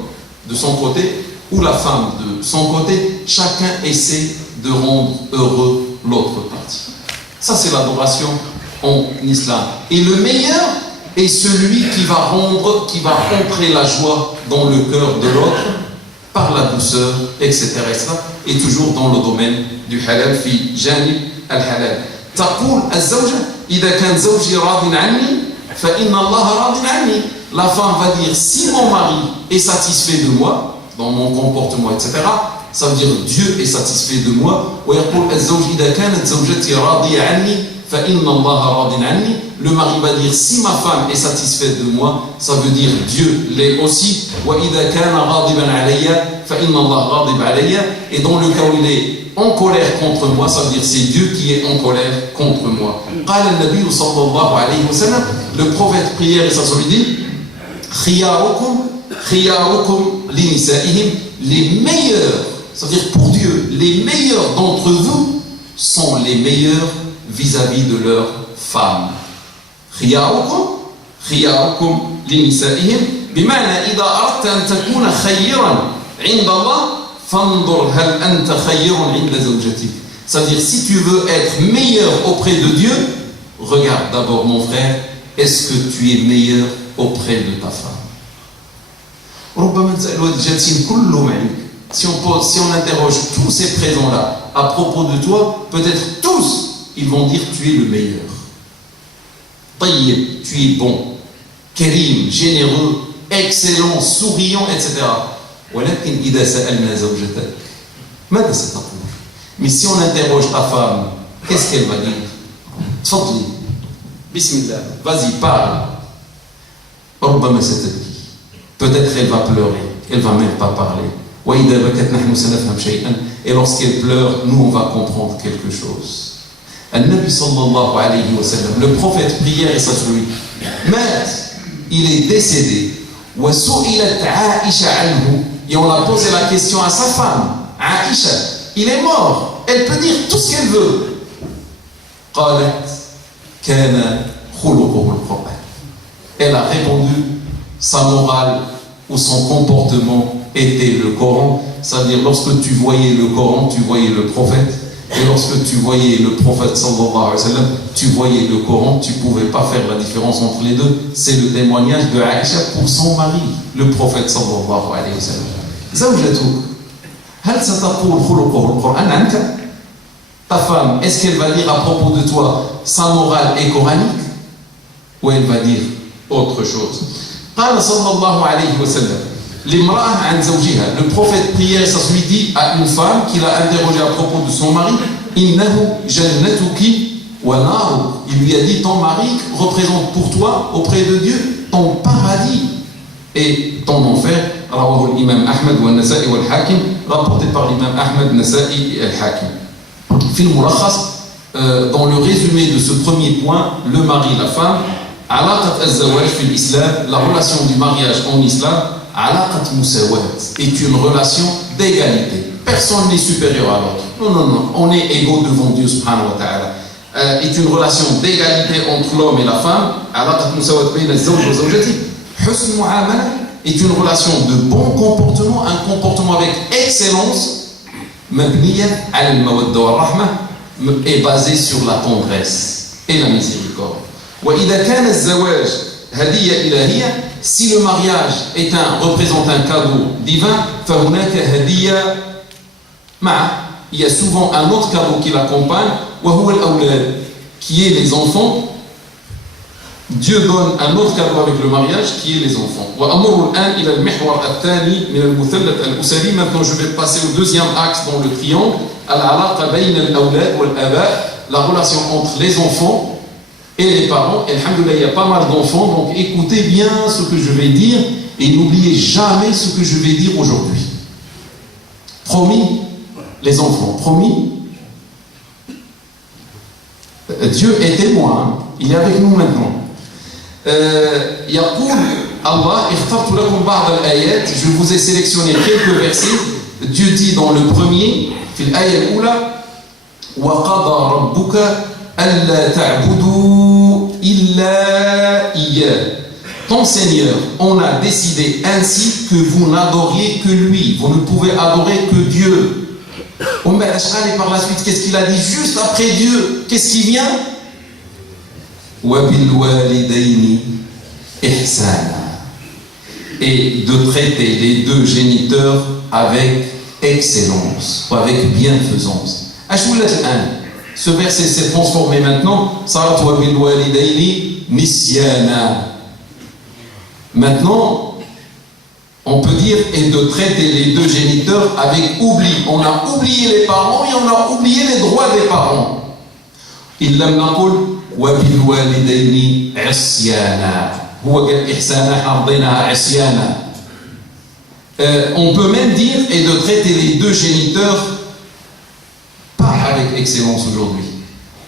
de son côté ou la femme de son côté, chacun essaie de rendre heureux l'autre partie. Ça c'est l'adoration en islam. Et le meilleur est celui qui va rentrer la joie dans le cœur de l'autre par la douceur, etc. Et toujours dans le domaine du halal, fi janib al-halal. تقول الزوجة إذا كان زوجي راض عني فإن الله راض عني. La femme va dire si mon mari est satisfait de moi dans mon comportement, etc. Ça veut dire Dieu est satisfait de moi. ويقول الزوج إذا كانت زوجتي راضية عني فإن الله راض عني. Le mari va dire si ma femme est satisfaite de moi, ça veut dire Dieu l'est aussi. وإذا كان غاضبا علي فإن الله غاضب علي. Et dans le cas où il est en colère contre moi, ça veut dire c'est Dieu qui est en colère contre moi. قال النبي صلى الله عليه وسلم, le prophète prière et ça se lui dit خياركم لنسائهم, les meilleurs, c'est-à-dire pour Dieu, les meilleurs d'entre vous sont les meilleurs vis-à-vis de leurs femmes. خياركم لنسائهم بمعنى إذا أردت أن تكون خيرا عند الله فانظر هل أنت خير عند زوجتك. C'est-à-dire si tu veux être meilleur auprès de Dieu, regarde d'abord mon frère, est-ce que tu es meilleur auprès de ta femme. Si on interroge tous ces présents-là à propos de toi, peut-être tous, ils vont dire tu es le meilleur. Tayyib, tu es bon, karim, généreux, excellent, souriant, etc. Mais si on interroge ta femme, qu'est-ce qu'elle va dire? Tfadli, bismillah, vas-y, parle. Peut-être elle va pleurer, elle va même pas parler. Et lorsqu'elle pleure, nous on va comprendre quelque chose. Al-Nabi sallallahu alayhi wa sallam, le prophète prière et ça sur lui, il est décédé. Et on a posé la question à sa femme, Aïcha, il est mort, elle peut dire tout ce qu'elle veut. Elle a répondu, sa morale ou son comportement était le Coran. C'est-à-dire lorsque tu voyais le Coran, tu voyais le prophète. Et lorsque tu voyais le prophète sallallahu alayhi wa sallam, tu voyais le Coran, tu ne pouvais pas faire la différence entre les deux. C'est le témoignage de Aïcha pour son mari, le prophète sallallahu alayhi wa sallam. Zawjatuk, hal sataqul khuluquhu al-Qur'an anka? Ta femme, est-ce qu'elle va dire à propos de toi, sa morale est coranique? Ou elle va dire autre chose? قال صلى الله عليه وسلم l'imra'ah an zawjiha, le prophète prière, ça se lui dit à une femme qu'il a interrogé à propos de son mari, innahu jannatuki wa naruk, il lui a dit ton mari représente pour toi auprès de Dieu ton paradis et ton enfer. Rawahu l'imam Ahmed wa Nasa'i wa al-Hakim, rapporté par l'imam Ahmed, Nasa'i et al-Hakim. Fi al-Mulakhas, dans le résumé de ce premier point, le mari, la femme, alaqat az-zawaj fi l'islam, la relation du mariage en islam, alaqat musawat, est une relation d'égalité. Personne n'est supérieur à l'autre. Non, on est égaux devant Dieu subhanahu wa ta'ala. Est une relation d'égalité entre l'homme et la femme. Alaqat musawat bayna az-zawj wa zawjati. Husn mu'amala est une relation de bon comportement, un comportement avec excellence. Mabniya ala al-mawadda wa rahma, est basé sur la tendresse et la miséricorde. وإذا كان الزواج هدية إلهية, si le mariage représente un cadeau divin, فهناك هدية معه, il y a souvent un autre cadeau qui l'accompagne, وهو الأولاد, qui est les enfants. Dieu donne un autre cadeau avec le mariage qui est les enfants. وأمر الآن إلى المحور الثاني من المثلث الأسري. Maintenant je vais passer au deuxième axe dans le triangle, العلاقة بين الأولاد والآباء, la relation entre les enfants et les parents. Et alhamdoulilah, il y a pas mal d'enfants, donc écoutez bien ce que je vais dire et n'oubliez jamais ce que je vais dire aujourd'hui. Promis, les enfants, promis. Dieu est témoin, il est avec nous maintenant. يقول Allah, اخترت لكم بعض الآيات, je vous ai sélectionné quelques versets. Dieu dit dans le premier, في الآية الأولى, وقضى ربك ألا تعبدوا إلا إياه. Ton Seigneur, on a décidé ainsi que vous n'adoriez que lui. Vous ne pouvez adorer que Dieu. Omer Ash'ari par la suite, qu'est-ce qu'il a dit juste après Dieu? Qu'est-ce qui vient? وَبِالْوَالِدَيْنِ ihsana, et de traiter les deux géniteurs avec excellence ou avec bienfaisance. Ce verset s'est transformé maintenant. Maintenant, on peut dire et de traiter les deux géniteurs avec oubli. On a oublié les parents et on a oublié les droits des parents. Il لم نقل وبالوالدين عصيانا. هو قال إحسانا حافظينها عصيانا. On peut même dire et de traiter les deux géniteurs pas avec excellence aujourd'hui,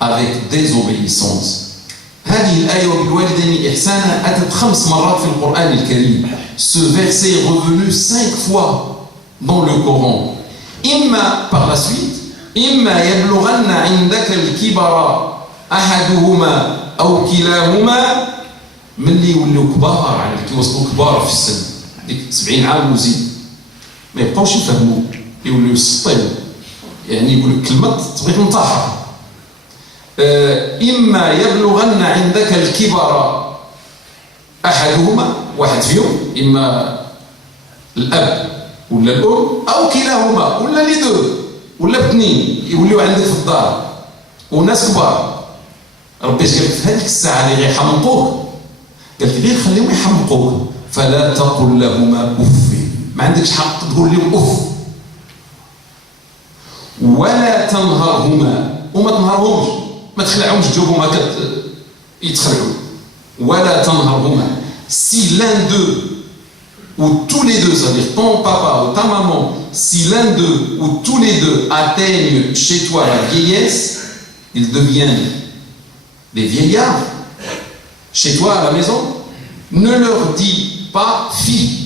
avec désobéissance. هذه الآية وبالوالدين إحسانا أتت 5 مرات في القرآن الكريم. Ce verset est revenu 5 fois dans le Coran. إما par la suite إما يبلغن عندك الكبر أحدهما أو كلاهما ملي يولوا كبار عندك يوصلوا كبار في السن ديك 70 عام وزيد ما يبقاوش يفهموا يولوا يسطيو يعني يقول لك كلمة تبغي تنتحر. إما يبلغن عندك الكبر أحدهما واحد فيهم إما الأب ولا الأم أو كلاهما ولا لي دو ولا باثنين يوليو عندك في الدار وناس كبار. ربي قال في هذيك الساعة اللي غيحمقوك قال لك غير خليهم يحمقوك فلا تقل لهما أف. ما عندكش حق تقول لهم أف. ولا تنهرهما وما تنهرهمش ما تخلعهمش جوبهم هكا يتخلعوا. ولا تنهرهما. Si l'un d'eux ou tous les deux, c'est-à-dire ton papa ou ta maman, si l'un d'eux ou tous les deux atteignent chez toi la vieillesse, ils deviennent des vieillards chez toi à la maison, ne leur dis pas fille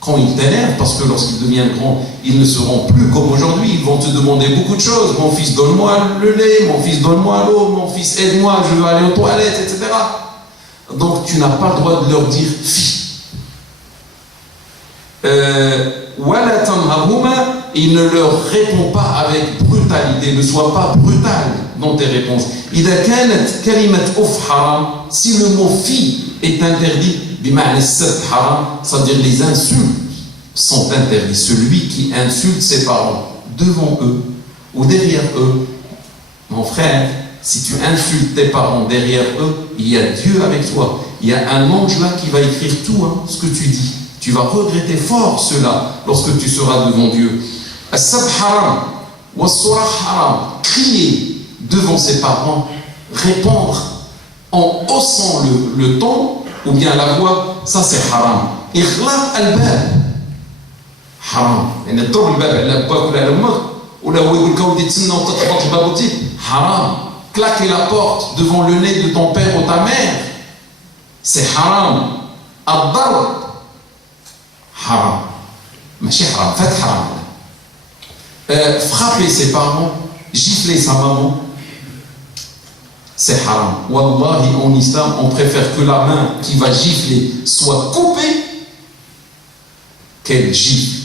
quand ils t'énervent, parce que lorsqu'ils deviennent grands, ils ne seront plus comme aujourd'hui, ils vont te demander beaucoup de choses. Mon fils, donne-moi le lait, mon fils, donne-moi l'eau, mon fils, aide-moi, je veux aller aux toilettes, etc. Donc tu n'as pas le droit de leur dire fille. Il ne leur répond pas avec brutalité, ne sois pas brutal dans tes réponses. Si le mot fille est interdit, c'est-à-dire les insultes sont interdites. Celui qui insulte ses parents devant eux ou derrière eux, mon frère, si tu insultes tes parents derrière eux, il y a Dieu avec toi. Il y a un ange là qui va écrire tout ce que tu dis. Tu vas regretter fort cela lorsque tu seras devant Dieu. As-sab haram, was-surah haram. Crier devant ses parents, répondre en haussant le ton ou bien la voix, ça c'est haram. Ighlaq al-bab, haram. يعني تضرب الباب على باك ولا على امك ولا هو يقول لك ودي تسنى وتخبط الباب وتجي haram. Claquer la porte devant le nez de ton père ou ta mère, c'est haram. Ad-darb, haram. ماشي haram, faites haram. Frapper ses parents, gifler sa maman, c'est haram. Wallahi, en islam, on préfère que la main qui va gifler soit coupée qu'elle gifle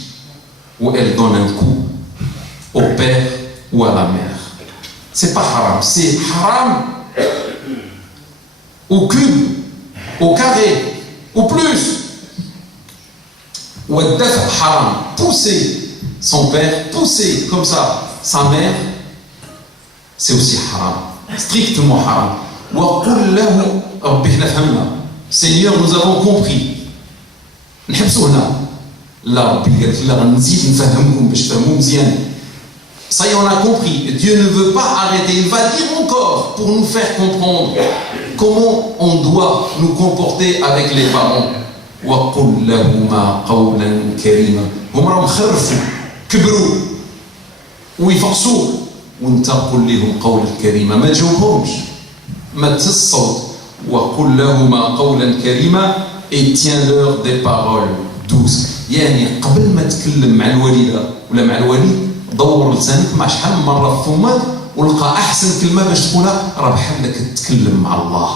ou elle donne un coup au père ou à la mère. C'est pas haram, c'est haram au cube, au carré, au plus. Ou haram, pousser son père, pousser comme ça sa mère, c'est aussi haram, strictement haram. Seigneur, nous avons compris. Ça y est, on a compris. Dieu ne veut pas arrêter. Il va dire encore pour nous faire comprendre comment on doit nous comporter avec les parents. وَقُلْ لَهُمَا قَوْلًا كَرِيمًا. هم راهم خرفوا كبروا ويفقسوا وانت قل لهم قولا كريما. ما تجاوبهمش، ما تصوت. وَقُلْ لَهُمَا قَوْلًا كَرِيمًا et tiens-leur des paroles douces. يعني قبل ما تتكلم مع الوالدة ولا مع الوالد دور لسانك مع شحال من مرة في فمك ولقى أحسن كلمة باش تقولها راه بحال انك تتكلم مع الله،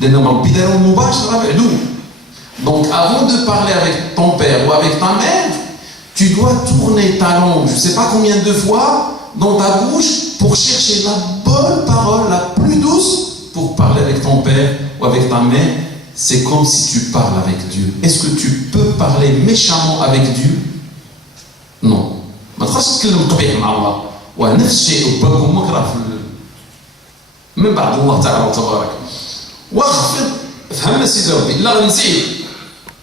لأن ربي دارو مباشرة بعدو. Donc avant de parler avec ton père ou avec ta mère, tu dois tourner ta langue, je ne sais pas combien de fois, dans ta bouche pour chercher la bonne parole, la plus douce, pour parler avec ton père ou avec ta mère c'est comme si tu parles avec Dieu. Est-ce que tu peux parler méchamment avec Dieu? Non. ما تخافش تتكلم قبيح مع الله. ونفس الشيء باك امك راه من بعد الله تعالى وتبارك. واخفض فهمنا سيدي ربي لا نزيد.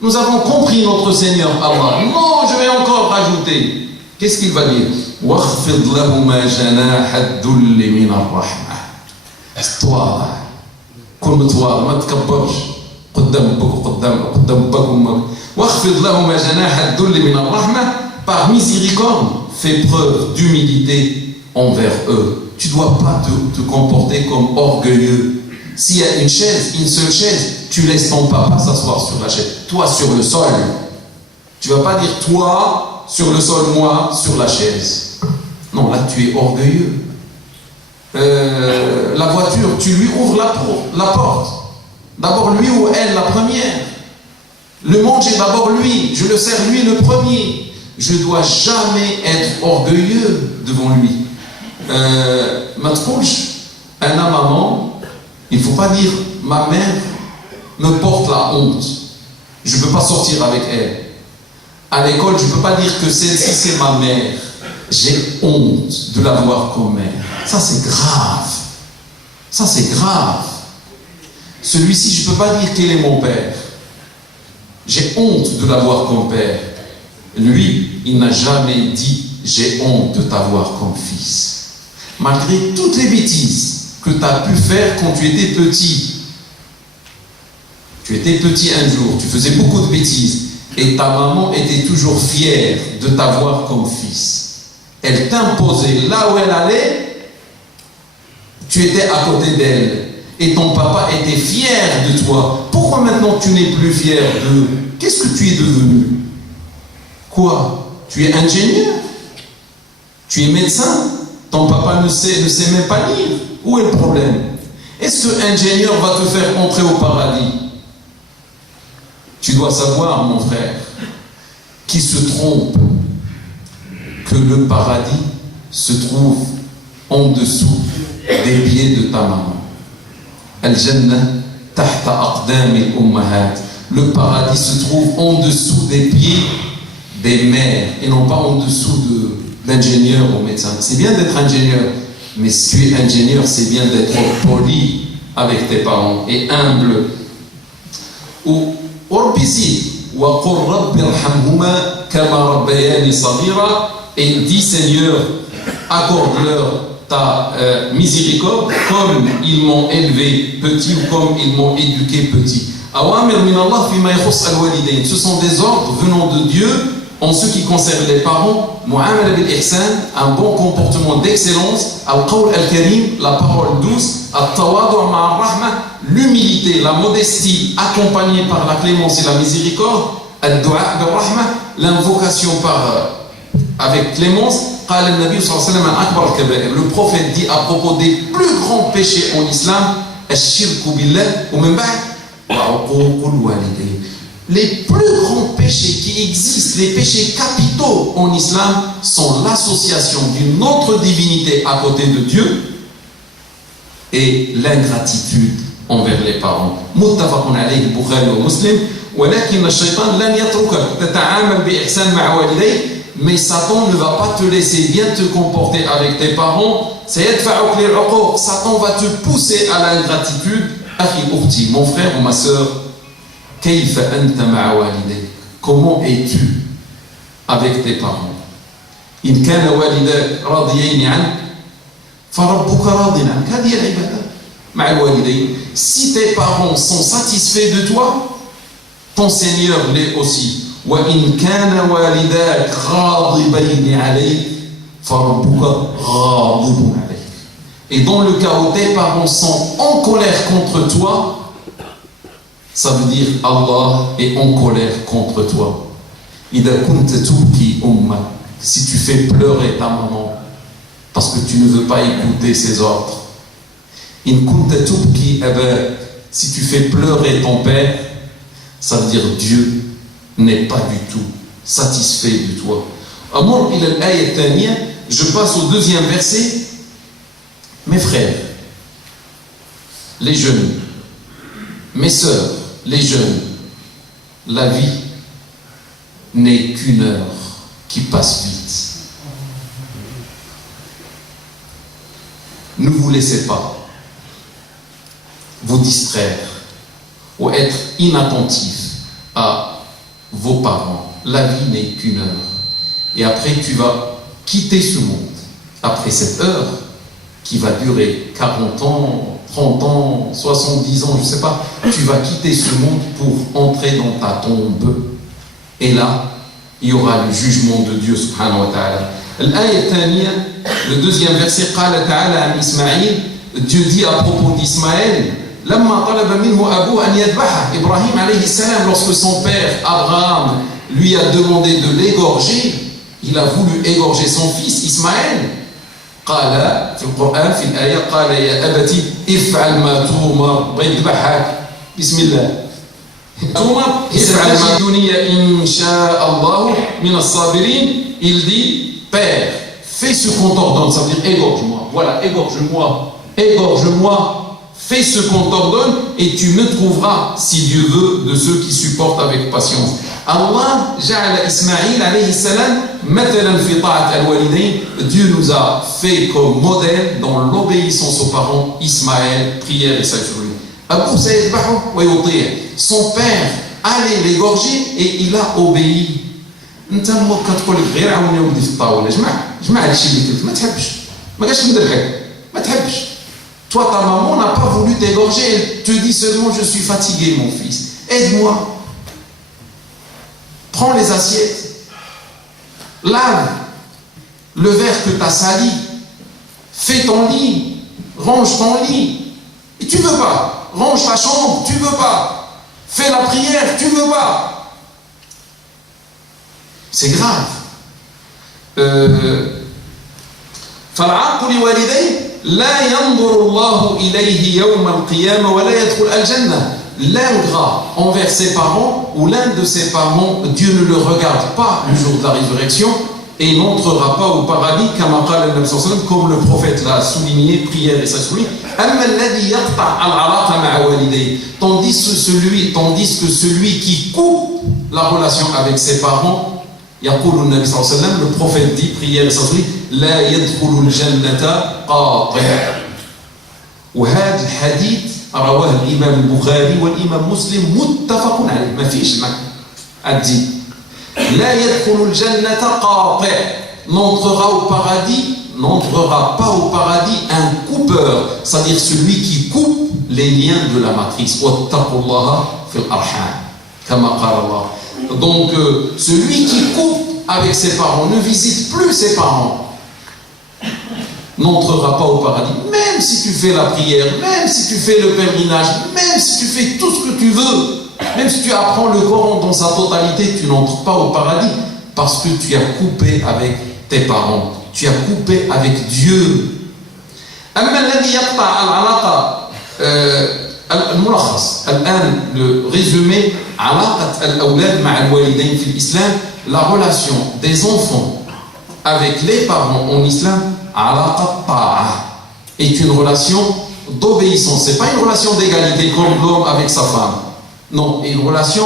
Nous avons compris notre Seigneur Allah. Non, je vais encore rajouter. Qu'est-ce qu'il va dire? واخفض لهما جناح الذل من الرحمة. استواضع. كن متواضع ما تكبرش قدام ابوك قدام باك وامك. واخفض لهما جناح الذل من الرحمة. Par miséricorde, fais preuve d'humilité envers eux. Tu ne dois pas te comporter comme orgueilleux. S'il y a une chaise, une seule chaise, tu laisses ton papa s'asseoir sur la chaise. Toi sur le sol. Tu ne vas pas dire toi sur le sol, moi sur la chaise. Non, là tu es orgueilleux. La voiture, tu lui ouvres la porte. D'abord lui ou elle la première. Le manger, d'abord lui. Je le sers lui le premier. Je ne dois jamais être orgueilleux devant lui. Maman, il ne faut pas dire ma mère me porte la honte. Je ne peux pas sortir avec elle. À l'école, je ne peux pas dire que celle-ci c'est ma mère. J'ai honte de la voir comme mère. Ça c'est grave. Ça c'est grave. Celui-ci, je ne peux pas dire qu'il est mon père. J'ai honte de la voir comme père. Lui, il n'a jamais dit « j'ai honte de t'avoir comme fils ». Malgré toutes les bêtises que tu as pu faire quand tu étais petit. Tu étais petit un jour, tu faisais beaucoup de bêtises et ta maman était toujours fière de t'avoir comme fils. Elle t'imposait là où elle allait, tu étais à côté d'elle et ton papa était fier de toi. Pourquoi maintenant tu n'es plus fier d'eux? Qu'est-ce que tu es devenu? Quoi? Tu es ingénieur? Tu es médecin? Ton papa ne sait même pas lire? Où est le problème? Est-ce qu'un ingénieur va te faire entrer au paradis? Tu dois savoir, mon frère, qui se trompe, que le paradis se trouve en dessous des pieds de ta maman. Al-Jannah tahta aqdam al-ummahat. Le paradis se trouve en dessous des pieds des mères et non pas en dessous d'ingénieurs ou médecins. C'est bien d'être ingénieur, mais si tu es ingénieur, c'est bien d'être poli avec tes parents et humble. Ou et dis Seigneur, accorde-leur ta miséricorde comme ils m'ont élevé petit ou comme ils m'ont éduqué petit. Ce sont des ordres venant de Dieu en ce qui concerne les parents. Un bon comportement d'excellence, la parole douce, l'humilité, la modestie accompagnée par la clémence et la miséricorde, l'invocation avec clémence. Le prophète dit à propos des plus grands péchés en islam, les plus grands péchés qui existent, les péchés capitaux en islam, sont l'association d'une autre divinité à côté de Dieu et l'ingratitude envers les parents. متفق عليه البخاري ومسلم. ولكن الشيطان لن يتركك تتعامل بإحسان مع والديك. Mais Satan ne va pas te laisser bien te comporter avec tes parents. Satan va te pousser à l'ingratitude. Mon frère ou ma sœur, comment es-tu avec tes parents? Si tes parents sont satisfaits de toi, ton Seigneur l'est aussi. Et dans le cas où tes parents sont en colère contre toi, ça veut dire Allah est en colère contre toi. Si tu fais pleurer ta maman parce que tu ne veux pas écouter ses ordres, si tu fais pleurer ton père, ça veut dire Dieu n'est pas du tout satisfait de toi. Je passe au deuxième verset. Mes frères, les jeunes, mes sœurs, les jeunes, la vie n'est qu'une heure qui passe vite. Ne vous laissez pas vous distraire ou être inattentif à vos parents. La vie n'est qu'une heure. Et après, tu vas quitter ce monde. Après cette heure, qui va durer 40 ans, 30 ans, 70 ans, je ne sais pas, tu vas quitter ce monde pour entrer dans ta tombe. Et là, il y aura le jugement de Dieu subhanahu wa ta'ala. L'ayah thaniya, le deuxième verset, قال تعالى عن إسماعيل, Dieu dit à propos d'Ismaël, لما طلب منه أبوه أن يذبحه, Ibrahim alayhi salam, lorsque son père Abraham lui a demandé de l'égorger, il a voulu égorger son fils Ismaël. قال في القرآن في الآية قال يا أبتي افعل ما تؤمر بيذبحك بسم الله تؤمر افعل ما تجدني إن شاء الله من الصابرين. Il dit Père, fais ce qu'on t'ordonne, ça veut dire égorge-moi, voilà, égorge-moi, fais ce qu'on t'ordonne et tu me trouveras, si Dieu veut, de ceux qui supportent avec patience. Allah ja'ala Ismaïl alayhi salam mathalan fi ta'at al-walidayn. Dieu nous a fait comme modèle dans l'obéissance aux parents. Ismaël, prière et sacrifice. Abu sayadbahu wa yuti'. Son père allait l'égorger et il a obéi. انت امك كتقول لك غير عاوني ولدي في الطاوله جمع هادشي اللي قلت ما تحبش ما قالش ندرك ما تحبش. Toi ta maman n'a pas voulu t'égorger, elle te dit seulement je suis fatigué mon fils, aide-moi, prends les assiettes, lave le verre que tu as sali, fais ton lit, range ton lit. Et tu veux pas, range ta chambre, tu veux pas, fais la prière, tu veux pas. C'est grave. فالعاق لوالديه لا ينظر الله إليه يوم القيامة ولا يدخل الجنة. L'ingrat envers ses parents ou l'un de ses parents, Dieu ne le regarde pas le jour de la résurrection et il n'entrera pas au paradis comme le prophète l'a souligné, prière et ça souligne. Tandis que celui qui coupe la relation avec ses parents, يقول النبي صلى الله عليه وسلم, le prophète dit, prière et ça souligne, لا يدخل الجنة قاطع. وهذا الحديث رواه الإمام البخاري والإمام مسلم متفق عليه, ما فيش عدي. لا يدخل الجنة قاطع, n'entrera pas au paradis un coupeur, c'est-à-dire celui qui coupe les liens de la matrice. واتقوا الله في الأرحام كما قال الله. Donc celui qui coupe avec ses parents, ne visite plus ses parents, n'entrera pas au paradis. Même si tu fais la prière, même si tu fais le pèlerinage, même si tu fais tout ce que tu veux, même si tu apprends le Coran dans sa totalité, tu n'entres pas au paradis parce que tu as coupé avec tes parents, tu as coupé avec Dieu. الملخص الآن le résumé علاقة الأولاد مع الوالدين في الإسلام, la relation des enfants avec les parents en islam, علاقة طاعة, est une relation d'obéissance. C'est pas une relation d'égalité comme l'homme avec sa femme, non, une relation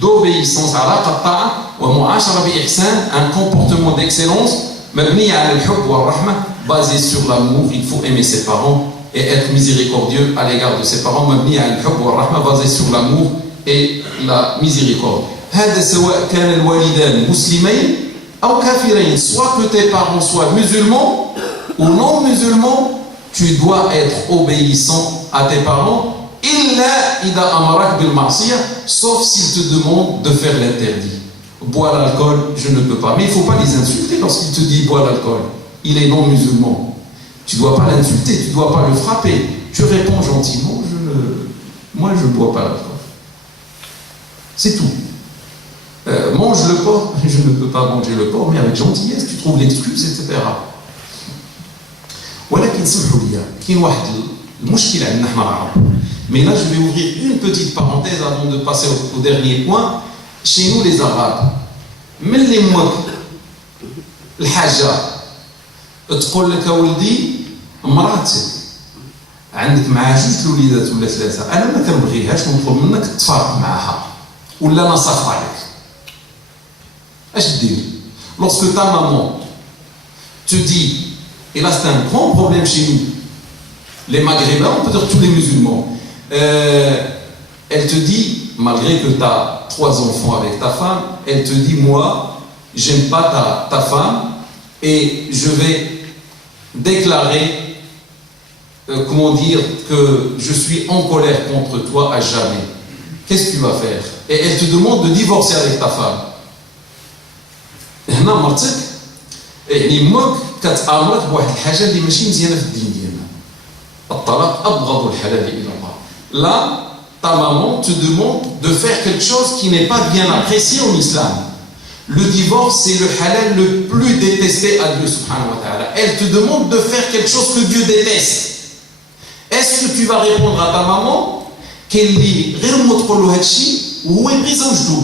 d'obéissance. علاقة طاعة ومعاشرة بإحسان, un comportement d'excellence مبني على الحب والرحمة, basé sur l'amour. Il faut aimer ses parents et être miséricordieux à l'égard de ses parents, مبني على الحب والرحمة, basé sur l'amour et la miséricorde. هذا سواء كان الوالدان مسلمين أو كافرين, soit que tes parents soient musulmans ou non musulmans, tu dois être obéissant à tes parents. إلا إذا أمرك بالمعصية, sauf s'ils te demandent de faire l'interdit. Boire l'alcool, je ne peux pas. Mais il ne faut pas les insulter lorsqu'il te dit boire l'alcool. Il est non musulman. Tu ne dois pas l'insulter, tu ne dois pas le frapper. Tu réponds gentiment, moi je ne bois pas l'alcool. C'est tout. Mange le porc, je ne peux pas manger le porc, mais avec gentillesse, tu trouves l'excuse, etc. ولكن سمحوا لي, كاين واحد المشكل عندنا حنا العرب. Mais là, je vais ouvrir une petite parenthèse avant de passer au dernier point. Chez nous, les Arabes, ملي امك الحاجة تقول لك ولدي مراتك عندك مع جوج الوليدات ولا ثلاثه انا ما كنبغيهاش ونطلب منك تفارق معاها ولا انا صافط عليك اش دير lorsque ta maman te dit et là c'est un grand problème chez nous les maghrébins on peut dire tous les musulmans elle te dit malgré que tu as 3 enfants avec ta femme elle te dit moi j'aime pas ta femme et je vais déclarer comment dire que je suis en colère contre toi à jamais. Qu'est-ce que tu vas faire? Et elle te demande de divorcer avec ta femme. هنا مرتك يعني امك كتامرك بواحد الحاجه اللي ماشي مزيانه في الدين ديالنا. الطلاق ابغض الحلال الى الله. Là, ta maman te demande de faire quelque chose qui n'est pas bien apprécié en islam. Le divorce, c'est le halal le plus détesté à Dieu subhanahu wa ta'ala. Elle te demande de faire quelque chose que Dieu déteste. Est-ce que tu vas répondre à ta maman qu'elle dit غير ما تقول له هادشي وهو يبغي زوجته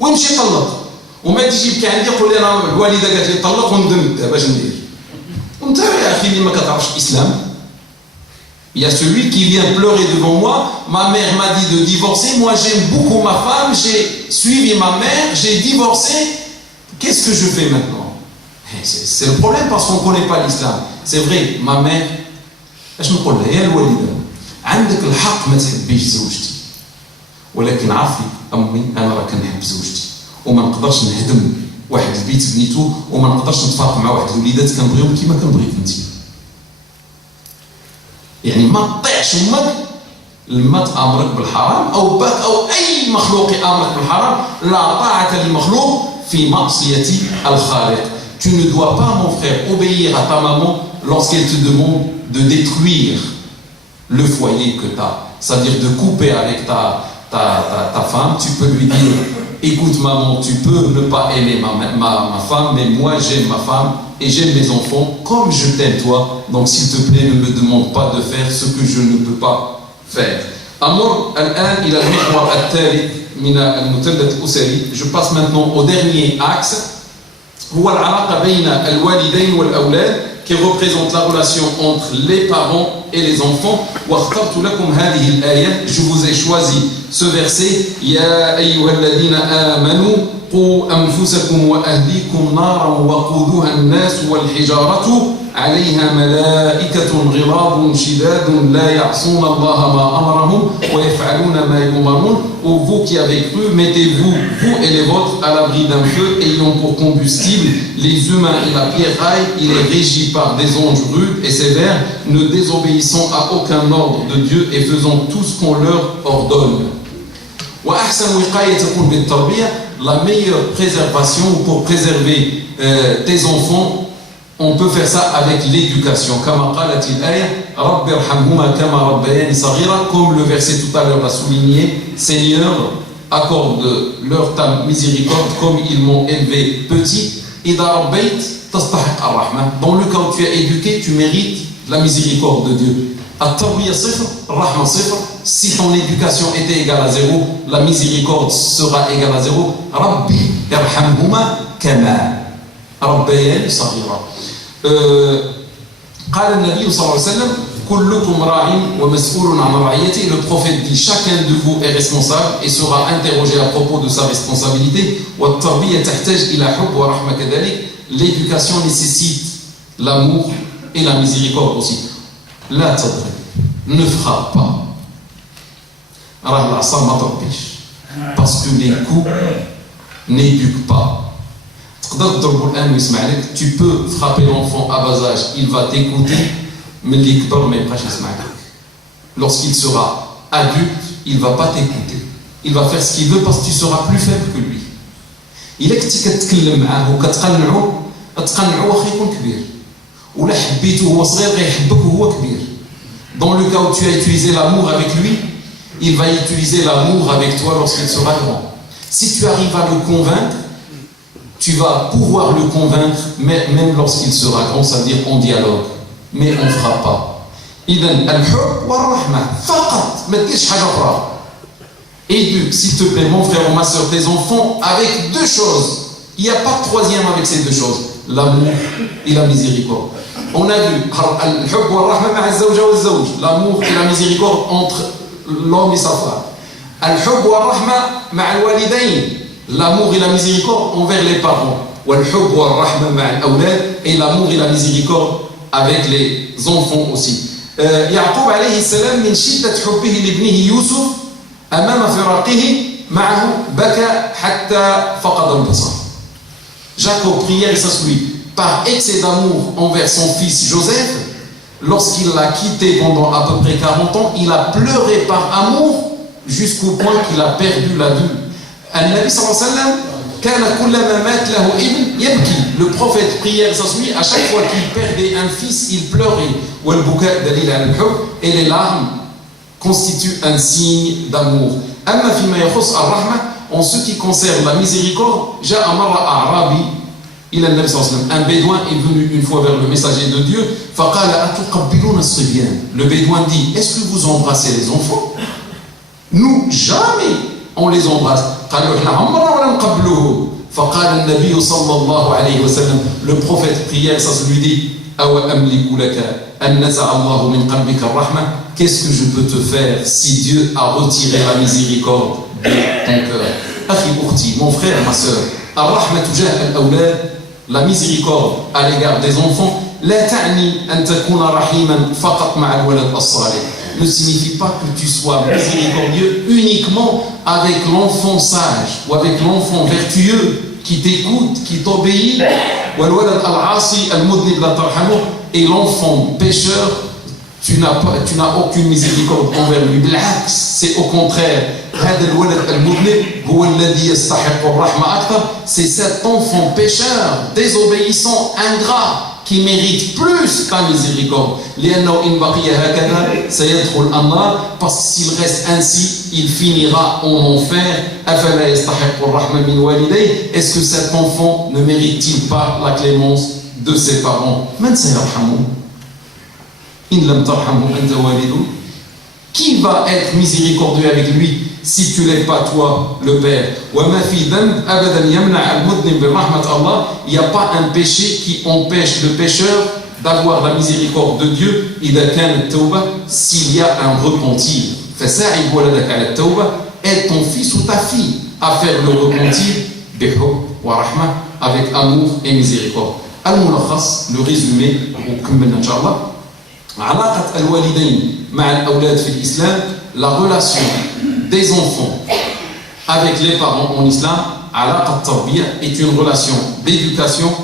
ويمشي يطلق وما تجي يبكي عندي يقول لي انا الوالده قالت لي طلق وندم باش ندير وانت يا اخي اللي ما كتعرفش الاسلام. Il y a celui qui vient pleurer devant moi, ma mère m'a dit de divorcer, moi j'aime beaucoup ma femme, j'ai suivi ma mère, j'ai divorcé, qu'est-ce que je fais maintenant? C'est le problème parce qu'on ne connaît pas l'islam. C'est vrai, ma mère, اش نقول لها يا الوالده عندك الحق ما تحبيش زوجتي ولكن عارفي امي انا راه كنحب زوجتي وما نقدرش نهدم واحد البيت بنيتو وما نقدرش نتفاهم مع واحد الوليدات كنبغيهم كيما كنبغيك انت. يعني ما تطيعش امك لما تامرك بالحرام او باك او اي مخلوق يامرك بالحرام. لا طاعه للمخلوق في معصيه الخالق. Tu ne dois pas mon frère obéir à ta maman lorsqu'elle te demande de détruire le foyer que tu as, c'est-à-dire de couper avec ta femme. Tu peux lui dire écoute maman, tu peux ne pas aimer ma femme, mais moi j'aime ma femme et j'aime mes enfants comme je t'aime toi, donc s'il te plaît ne me demande pas de faire ce que je ne peux pas faire. أمر الآن إلى المحور الثالث من المثلث الأسري. Je passe maintenant au dernier axe. هو العلاقة بين الوالدين والأولاد qui représente la relation entre les parents et les enfants. واخترت لكم هذه الآية. Je vous ai choisi ce verset. يا أيها الذين آمنوا قوا أنفسكم وأهليكم نارا وقودها الناس والحجارة عليها ملائكة غلاظ شداد لا يعصون الله ما أمرهم ويفعلون ما يؤمرون. Ô vous qui avez cru, mettez-vous, vous et les vôtres, à l'abri d'un feu ayant pour combustible les humains et la pierraille. Il est régi par des anges rudes et sévères, ne désobéissant à aucun ordre de Dieu et faisant tout ce qu'on leur ordonne. La meilleure préservation pour préserver tes enfants, on peut faire ça avec l'éducation. Comme le verset tout à l'heure l'a souligné, Seigneur, accorde-leur ta miséricorde comme ils m'ont élevé petit. Dans le cas où tu as éduqué, tu mérites la miséricorde de Dieu. Si ton éducation était égale à 0, la miséricorde sera égale à 0. Rabbi irhamhuma kama rabbayani saghira. قال النبي صلى الله عليه وسلم كلكم راع ومسؤول عن رعيته. Le prophète dit chacun de vous est responsable et sera interrogé à propos de sa responsabilité. والتربية تحتاج إلى حب ورحمة كذلك. L'éducation nécessite l'amour et la miséricorde aussi. لا تضرب, ne frappe pas. راه العصا ما تربيش parce que les coups n'éduquent pas. Tu peux frapper l'enfant à bas âge, il va t'écouter, mais lorsqu'il sera adulte, il ne va pas t'écouter. Il va faire ce qu'il veut parce que tu seras plus faible que lui. Il est que tu تتكلم معاه وكتقنعه واخا يكون كبير ولا حبيته وهو صغير غيحبك وهو كبير. Dans le cas où tu as utilisé l'amour avec lui, il va utiliser l'amour avec toi lorsqu'il sera grand. Si tu arrives à le convaincre, tu vas pouvoir le convaincre, même lorsqu'il sera grand, ça veut dire en dialogue, mais on ne fera pas. إذن الحب والرحمة فقط, ما تديرش حاجة أخرى. Éduque, s'il te plaît, mon frère ou ma soeur, tes enfants avec 2 choses. Il n'y a pas de troisième avec ces 2 choses. l'amour et la miséricorde. On a vu l'amour et la miséricorde entre l'homme et sa femme. L'amour et la miséricorde envers les parents. Et l'amour et la miséricorde avec les enfants aussi. يعقوب عليه السلام من شدة حبه لابنه يوسف أمام فراقه معه بكى حتى فقد البصر. Jacob prière et s'assoit par excès d'amour envers son fils Joseph. Lorsqu'il l'a quitté pendant à peu près 40 ans, il a pleuré par amour jusqu'au point qu'il a perdu la vue. النبي صلى الله عليه وسلم كان كلما مات له ابن يبكي. Le prophète prière et s'assoit à chaque fois qu'il perdait un fils, il pleurait. والبكاء دليل على الحب. Et les larmes constituent un signe d'amour. أما فيما يخص الرحمة, en ce qui concerne la miséricorde, جاء مرة أعرابي إلى النبي صلى الله عليه وسلم. Un bédouin est venu une fois vers le messager de Dieu. فقال أتقبلون الصبيان. Le bédouin dit, est-ce que vous embrassez les enfants? Nous, jamais on les embrasse. قالوا إحنا عمرنا ولا نقبلوه. فقال النبي صلى الله عليه وسلم, le prophète prière, ça se lui dit, أو أملك لك أن نزع الله من قلبك الرحمة. Qu'est-ce que je peux te faire si Dieu a retiré la miséricorde de ton cœur? أخي أختي, mon frère, ma sœur, الرحمة تجاه الأولاد, la miséricorde à l'égard des enfants, لا تعني أن تكون رحيما فقط مع الولد الصالح. Ne signifie pas que tu sois miséricordieux uniquement avec l'enfant sage ou avec l'enfant vertueux qui t'écoute, qui t'obéit. Et l'enfant pécheur, tu n'as aucune miséricorde envers lui. C'est au contraire. C'est cet enfant pécheur, désobéissant, ingrat, qui mérite plus ta miséricorde. Parce que s'il reste ainsi, il finira en enfer. Est-ce que cet enfant ne mérite-t-il pas la clémence de ses parents? Qui va être miséricordieux avec lui si tu n'es pas toi le Père? Il n'y a pas un péché qui empêche le pécheur d'avoir la miséricorde de Dieu s'il y a un repentir. Aide ton fils ou ta fille à faire le repentir avec amour et miséricorde. Le résumé, la relation des enfants avec les parents en islam est une relation d'éducation,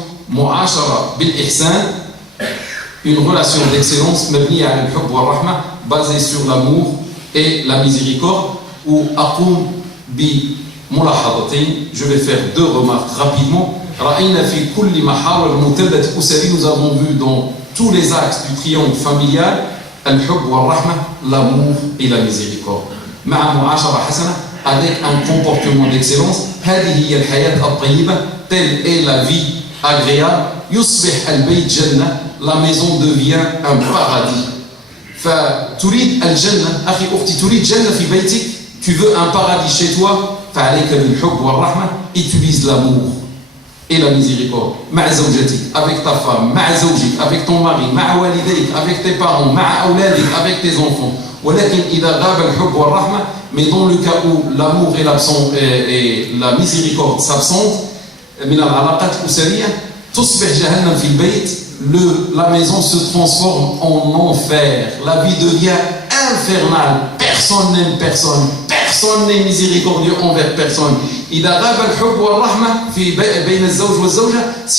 une relation d'excellence basée sur l'amour et la miséricorde. Je vais faire deux remarques rapidement. Nous avons vu dans tous les axes du triangle familial l'amour et la miséricorde. Avec un comportement d'excellence, telle est la vie agréable. La maison devient un paradis. Tu veux un paradis chez toi, utilise l'amour et la miséricorde. Avec ta femme, avec ton mari, avec tes parents, avec tes enfants. Mais dans le cas où l'amour et la miséricorde s'absentent, la maison se transforme en enfer. La vie devient infernale. Personne n'aime personne. Personne n'est miséricordieux envers personne. S'il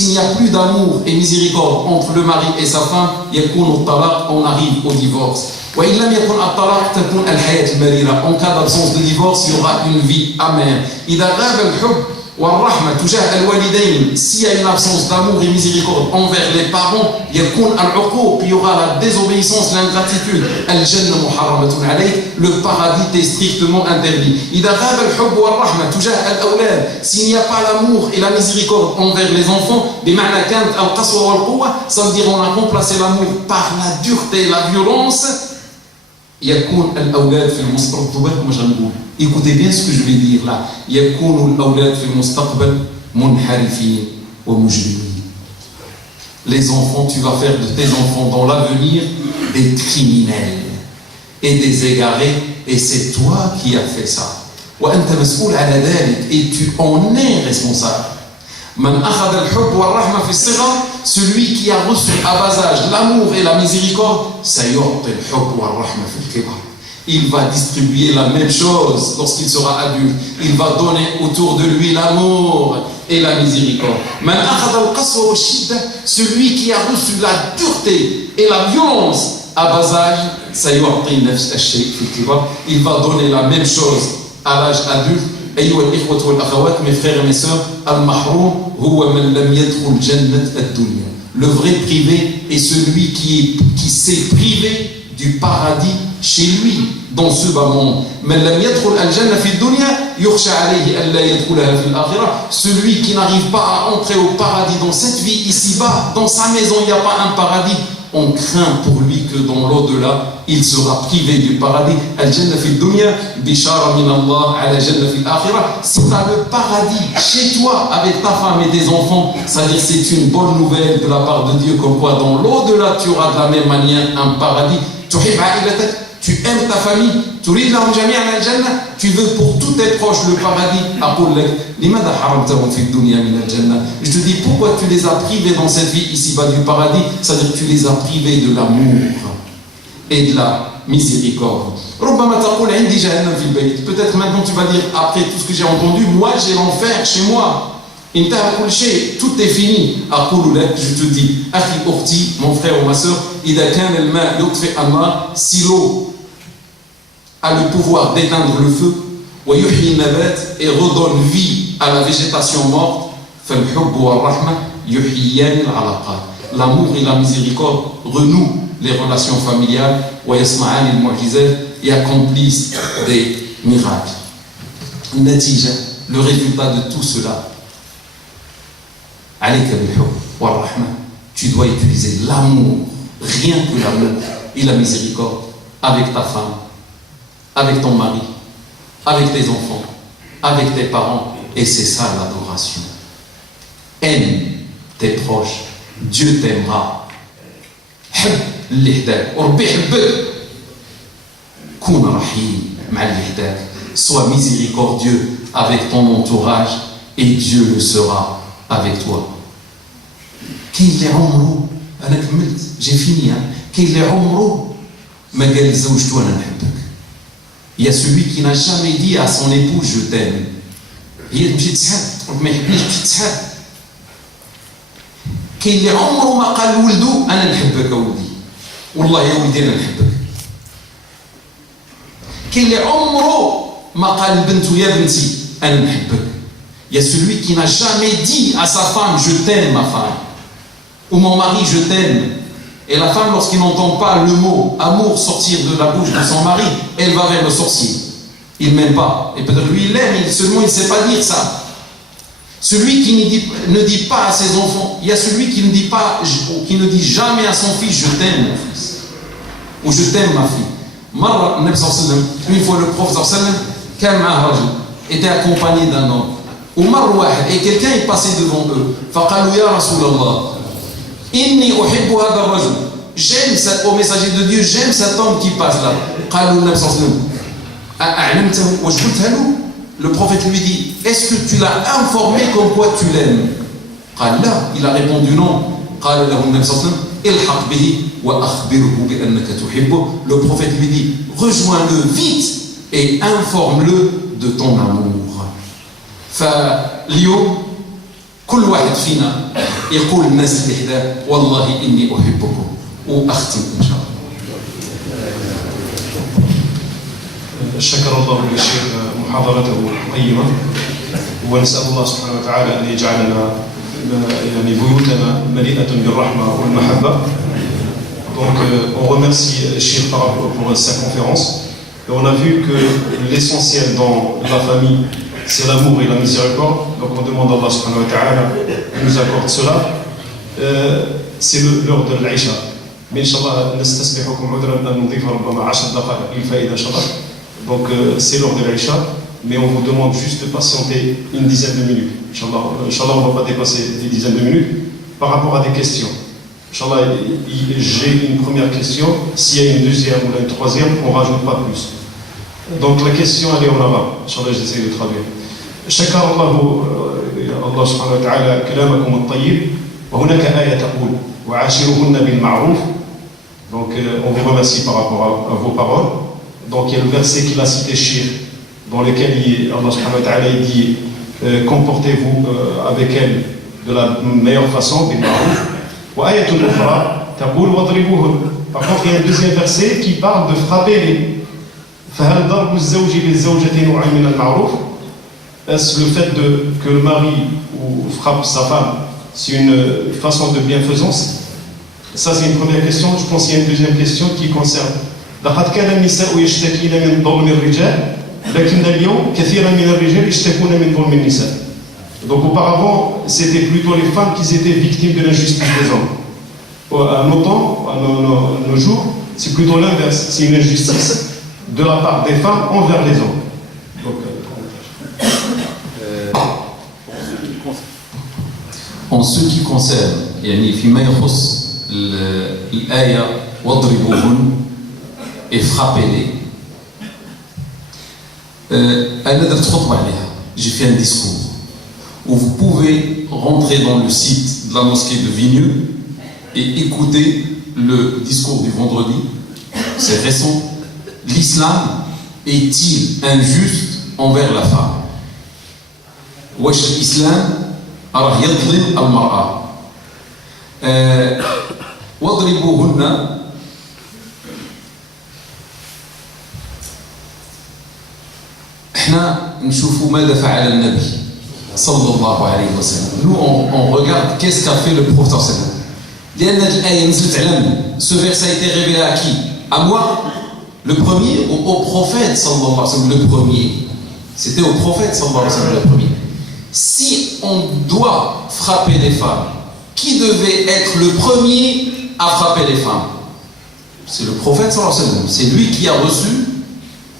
n'y a plus d'amour et miséricorde entre le mari et sa femme, on arrive au divorce. En cas d'absence de divorce, il y aura une vie amère. S'il y a une absence d'amour et miséricorde envers les parents, il y aura la désobéissance, l'ingratitude. Le paradis est strictement interdit. S'il n'y a pas l'amour et la miséricorde envers les enfants, ça veut dire qu'on a remplacé l'amour par la dureté et la violence. Écoutez bien ce que je vais dire là. les enfants, tu vas faire de tes enfants dans l'avenir des criminels et des égarés, et c'est toi qui as fait ça. Et tu en es responsable. Celui qui a reçu à bas âge l'amour et la miséricorde, il va distribuer la même chose lorsqu'il sera adulte. Il va donner autour de lui l'amour et la miséricorde. Celui qui a reçu la dureté et la violence à bas âge, il va donner la même chose à l'âge adulte. Mes frères et mes sœurs, le vrai privé est celui qui s'est privé du paradis chez lui dans ce bas monde. Celui qui n'arrive pas à entrer au paradis dans cette vie ici-bas, dans sa maison il n'y a pas un paradis, on craint pour lui que dans l'au-delà il sera privé du paradis. Al-Jannah fi dunya bishara min Allah ala Jannah fi al-akhirah. Si tu as le paradis chez toi avec ta femme et tes enfants, c'est-à-dire c'est une bonne nouvelle de la part de Dieu, comme quoi dans l'au-delà tu auras de la même manière un paradis. Tu aimes ta famille, tu veux pour tous tes proches le paradis. Je te dis, pourquoi tu les as privés dans cette vie ici-bas du paradis? C'est-à-dire que tu les as privés de l'amour et de la miséricorde. Peut-être maintenant tu vas dire, après tout ce que j'ai entendu, moi j'ai l'enfer chez moi. Tout est fini. Je te dis, mon frère ou ma soeur, si l'eau a le pouvoir d'éteindre le feu et redonne vie à la végétation morte, l'amour et la miséricorde renouent les relations familiales et accomplissent des miracles. Le résultat de tout cela, tu dois utiliser l'amour, rien que l'amour et la miséricorde avec ta femme, avec ton mari, avec tes enfants, avec tes parents, et c'est ça l'adoration. Aime tes proches, Dieu t'aimera. Sois miséricordieux avec ton entourage et Dieu le sera avec toi. J'ai fini. Il y a celui qui n'a jamais dit à son épouse je t'aime. كاين اللي عمره ما قال لولده انا نحبك اولدي والله يا ولدي انا نحبك. كاين اللي عمره ما قال لبنته يا بنتي انا نحبك. Il y a celui qui n'a jamais dit à sa femme je t'aime ma femme, ou mon mari je t'aime. Et la femme, lorsqu'il n'entend pas le mot amour sortir de la bouche de son mari, elle va vers le sorcier. Il ne m'aime pas. Et peut-être lui il l'aime, seulement il ne sait pas dire ça. Celui qui ne dit pas à ses enfants, il y a celui qui ne dit pas, qui ne dit jamais à son fils je t'aime mon fils, ou je t'aime ma fille. Une fois le prophète était accompagné d'un homme, et quelqu'un est passé devant eux. J'aime au messager de Dieu, j'aime cet homme qui passe là. Le prophète lui dit, est-ce que tu l'as informé comme quoi tu l'aimes? Il a répondu non. Le prophète lui dit, rejoins-le vite et informe-le de ton amour. فاليوم كل واحد فينا يقول الناس اللي حداه والله إني أحبكم. وأختم إن شاء الله. شكر الله للشيخ محاضرته قيمة، ونسأل الله سبحانه وتعالى أن يجعلنا يعني بيوتنا مليئة بالرحمة والمحبة. Donc on remercie Cheikh pour sa conférence. Et on a vu que l'essentiel dans la famille, c'est l'amour et la miséricorde. Donc on demande à Allah subhanahu wa ta'ala de nous accorde cela. C'est l'heure de l'Aïcha. Mais Inch'Allah, نستسمحكم عذرا أن نضيف ربما 10 دقائق للفائدة إن شاء الله. Donc c'est l'heure de l'Aïcha, mais on vous demande juste de patienter une dizaine de minutes. Inch'Allah, on ne va pas dépasser des dizaines de minutes par rapport à des questions. Inch'Allah, j'ai une première question. S'il y a une deuxième ou une troisième, on ne rajoute pas plus. Donc la question, elle est en arabe. Inch'Allah, j'essaie de traduire. شكر الله سبحانه وتعالى كلامكم الطيب وهناك آية تقول وعاشرهن بالمعروف. Donc on vous remercie par rapport à vos paroles. Donc il y a le verset qu'il a cité Shir, dans lequel Allah subhanahu wa ta'ala dit comportez-vous avec elle de la meilleure façon, بالمعروف. وآية أخرى تقول واضربوهن. Par contre il y a un deuxième verset qui parle de frapper les. فهل ضرب الزوج للزوجة نوع من المعروف. Est-ce le fait que le mari frappe sa femme, c'est une façon de bienfaisance? Ça c'est une première question. Je pense qu'il y a une deuxième question qui concerne لقد كان النساء يشتكين من ظلم الرجال لكن اليوم كثيرا من الرجال يشتكون من ظلم النساء. Donc auparavant c'était plutôt les femmes qui étaient victimes de l'injustice des hommes. À nos temps, à nos jours, c'est plutôt l'inverse. C'est une injustice de la part des femmes envers les hommes. Donc, en ce qui concerne يعني فيما يخص الآية واضربوهن et frappez-les, أنا درت خطبة عليها. J'ai fait un discours où vous pouvez rentrer dans le site de la mosquée de Vigneux et écouter le discours du vendredi. C'est récent. L'islam est-il injuste envers la femme? واش الإسلام راه يظلم المرأة؟ واضربوهن. احنا نشوفوا ماذا فعل النبي صلى الله عليه وسلم. Nous on regarde qu'est-ce qu'a fait le prophète صلى الله عليه وسلم. لأن الآية نزلت على من؟ Ce verset a été révélé à qui? À moi? Le premier ou au prophète sallallahu alayhi wa sallam? Le premier. C'était au prophète sallallahu alayhi wa sallam le premier. Si on doit frapper les femmes, qui devait être le premier à frapper les femmes? C'est le prophète sallallahu alayhi wa sallam. C'est lui qui a reçu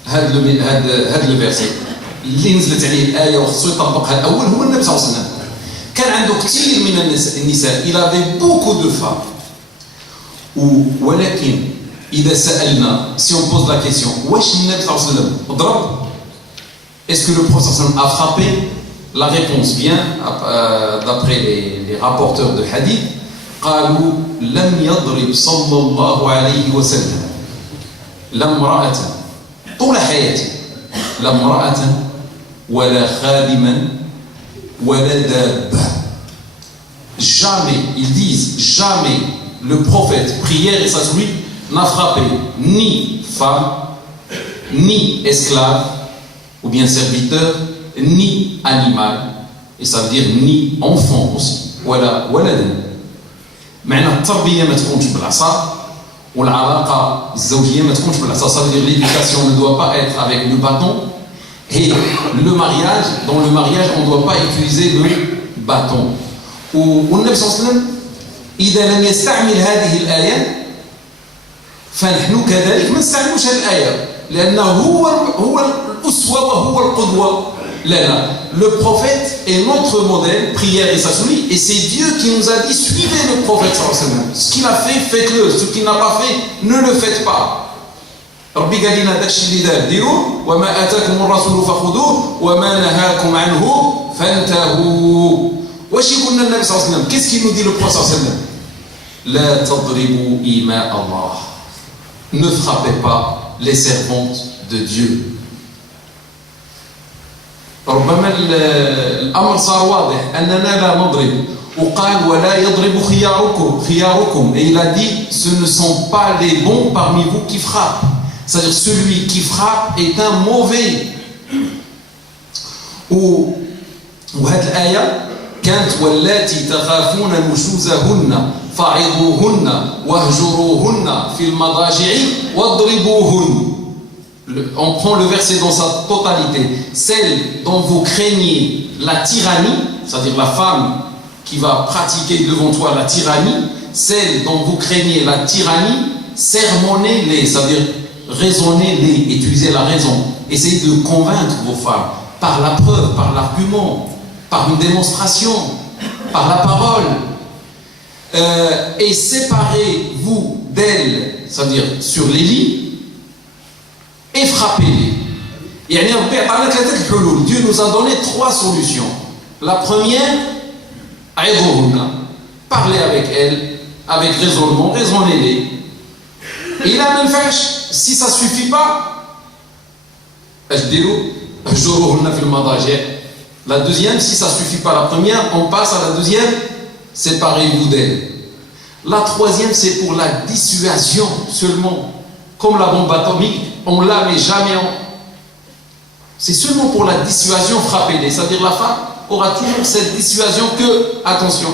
le verset. اللي نزلت عليه الآية وخصو يطبقها الأول هو النبي صلى الله عليه وسلم. كان عنده كثير من النساء. Il avait beaucoup de femmes. ولكن إذا سألنا, si on pose la question, واش النبي صلى الله عليه وسلم ضرب? Est-ce que le prophète صلى الله عليه وسلم a frappé? La réponse vient d'après les rapporteurs de hadith. قالوا لم يضرب صلى الله عليه وسلم لا امرأة طول حياته, لا امرأة ولا خادما ولا دابة. Jamais, ils disent jamais le prophète, prière et s'assoit, n'a frappé ni femme, ni esclave, ou bien serviteur, ni animal, et ça veut dire ni enfant aussi. ولا ولد. معنى التربية ما تكونش بالعصا والعلاقة الزوجية ما تكونش بالعصا. Ça veut dire l'éducation ne doit pas être avec le bâton, et le mariage, dans le mariage on ne doit pas utiliser le bâton. والنبي صلى الله عليه وسلم إذا لم يستعمل هذه الآية فنحن كذلك ما نستعملوش هذه الآية, لأنه هو الأسوة وهو القدوة لنا. Le prophète est notre modèle, prière et s'assoit, et c'est Dieu qui nous a dit suivez le prophète sallallahu alayhi wa sallam. Ce qu'il a fait, faites-le. Ce qu'il n'a pas fait, ne le faites pas. ربي قال لنا داكشي اللي دار ديروه وما آتاكم الرسول فخذوه وما نهاكم عنه فانتهوا. واش يقول لنا النبي صلى الله عليه وسلم؟ Qu'est-ce qu'il nous dit le prophète صلى الله عليه وسلم? لا تضربوا إماء الله. Ne frappez pas les servantes de Dieu. ربما الأمر صار واضح أننا لا نضرب. وقال ولا يضرب خياركم. Et il a dit ce ne sont pas les bons parmi vous qui frappent. C'est-à-dire celui qui frappe est un mauvais. وهذه الآية كانت واللاتي تخافون نشوزهن فعظوهن واهجروهن في المضاجع واضربوهن. On prend le verset dans sa totalité. Celle dont vous craignez la tyrannie, c'est-à-dire la femme qui va pratiquer devant toi la tyrannie, celle dont vous craignez la tyrannie, sermonnez-les, c'est-à-dire raisonnez-les, utilisez la raison. Essayez de convaincre vos femmes par la preuve, par l'argument, par une démonstration, par la parole. et séparez-vous d'elles, c'est-à-dire sur les lits, et frappez-les. Dieu nous a donné 3 solutions. La première, parlez avec elles, avec raisonnement, raisonnez-les. Et là, si ça ne suffit pas, la deuxième, si ça ne suffit pas la première, on passe à la deuxième, séparez-vous d'elle. La troisième, c'est pour la dissuasion seulement. Comme la bombe atomique, on l'a mais jamais c'est seulement pour la dissuasion, frappez-les. C'est-à-dire la femme aura toujours cette dissuasion que, attention.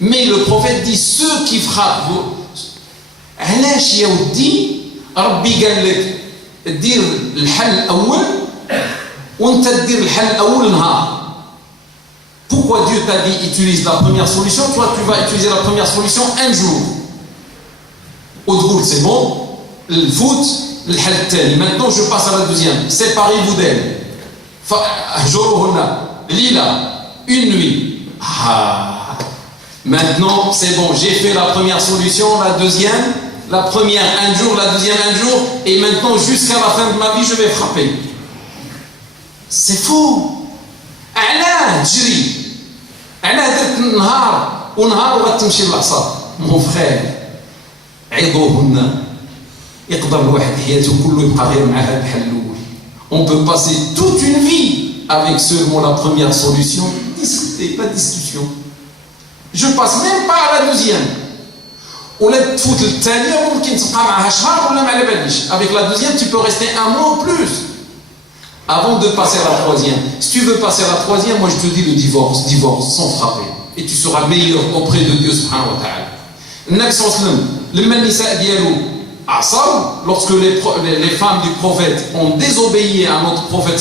Mais le prophète dit, ceux qui frappent vous, علاش يا ودي ربي قال لك دير الحل الأول وانت تدير الحل الأول نهار. Pourquoi Dieu t'a dit utilise la première solution, toi tu vas utiliser la première solution un jour. Au debout c'est bon, le foot, le حل الثاني. Maintenant je passe à la deuxième. Séparez-vous d'elle. Lila, une nuit. Maintenant c'est bon, j'ai fait la première solution, la deuxième. La première un jour, la deuxième un jour, et maintenant jusqu'à la fin de ma vie, je vais frapper. C'est faux. Mon frère, on peut passer toute une vie avec seulement la première solution. Discuter, pas discussion. Je passe même pas à la deuxième. Avec la deuxième, tu peux rester un mois ou plus avant de passer à la troisième. Si tu veux passer à la troisième, moi je te dis le divorce sans frapper. Et tu seras meilleur auprès de Dieu subhanahu wa ta'ala. Lorsque les femmes du prophète ont désobéi à notre prophète,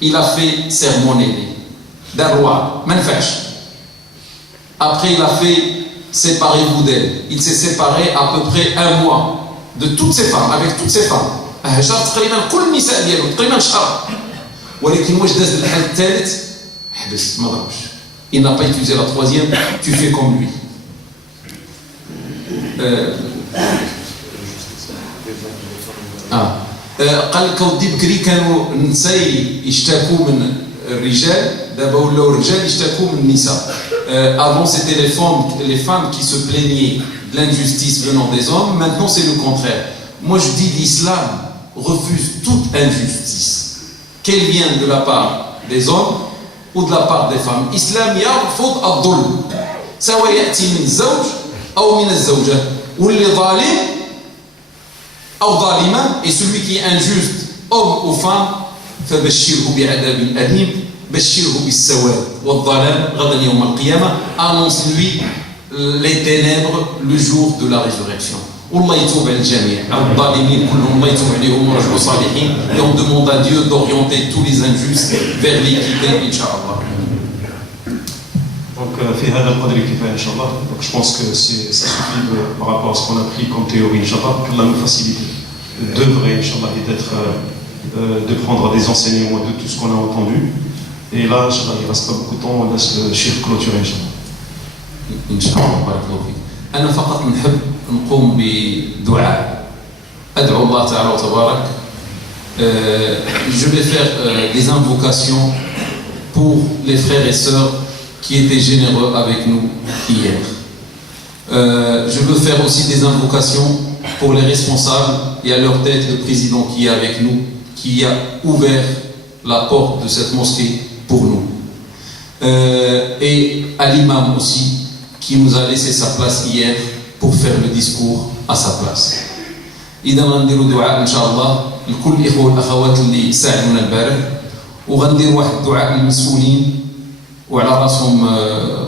il a fait sermonner. Après, il a fait séparez-vous d'elle. Il s'est séparé à peu près un mois de toutes ces femmes, avec toutes ces femmes. Il n'a pas utilisé la troisième, tu fais comme lui. قال لك ودي بكري كانوا النساء يشتكوا من الرجال دابا ولاو الرجال يشتكوا من النساء. Avant c'était les femmes qui se plaignaient de l'injustice venant des hommes, maintenant c'est le contraire. Moi je dis l'islam refuse toute injustice, qu'elle vienne de la part des hommes ou de la part des femmes. L'islam يرفض الظلم سواء يأتي من الزوج أو من الزوجة واللي ظالم أو ظالمة et celui qui est injuste homme ou femme فبشره بعذاب أليم بشره بالسواد والظلام غدا يوم القيامة. Annonce-lui les ténèbres le jour de la résurrection. والله يتوب على الجميع الظالمين كلهم الله يتوب عليهم ورجعوا صالحين. Et on demande à Dieu d'orienter tous les injustes vers l'équité إن شاء الله. Donc, في هذا القدر كفاية إن شاء الله. Donc, je pense que ça suffit par rapport à ce qu'on a pris comme théorie, Inch'Allah, qu'Allah nous facilite d'œuvrer, Inch'Allah, et de prendre des enseignements de tout ce qu'on a entendu. Et là, Inch'Allah, il ne reste pas beaucoup de temps, on laisse le chiffre clôturer, Inch'Allah. Inch'Allah, بارك الله فيك. أنا فقط نحب نقوم بدعاء أدعو الله تعالى وتبارك. Je vais faire des invocations pour les frères et sœurs qui étaient généreux avec nous hier. Je veux faire aussi des invocations pour les responsables et à leur tête le président qui est avec nous, qui a ouvert la porte de cette mosquée pour nous. Et à l'imam aussi, qui nous a laissé sa place hier pour faire le discours à sa place. إذا غنديروا دعاء إن شاء الله لكل الإخوة والأخوات اللي ساعدونا البارح وغندير واحد الدعاء للمسؤولين وعلى راسهم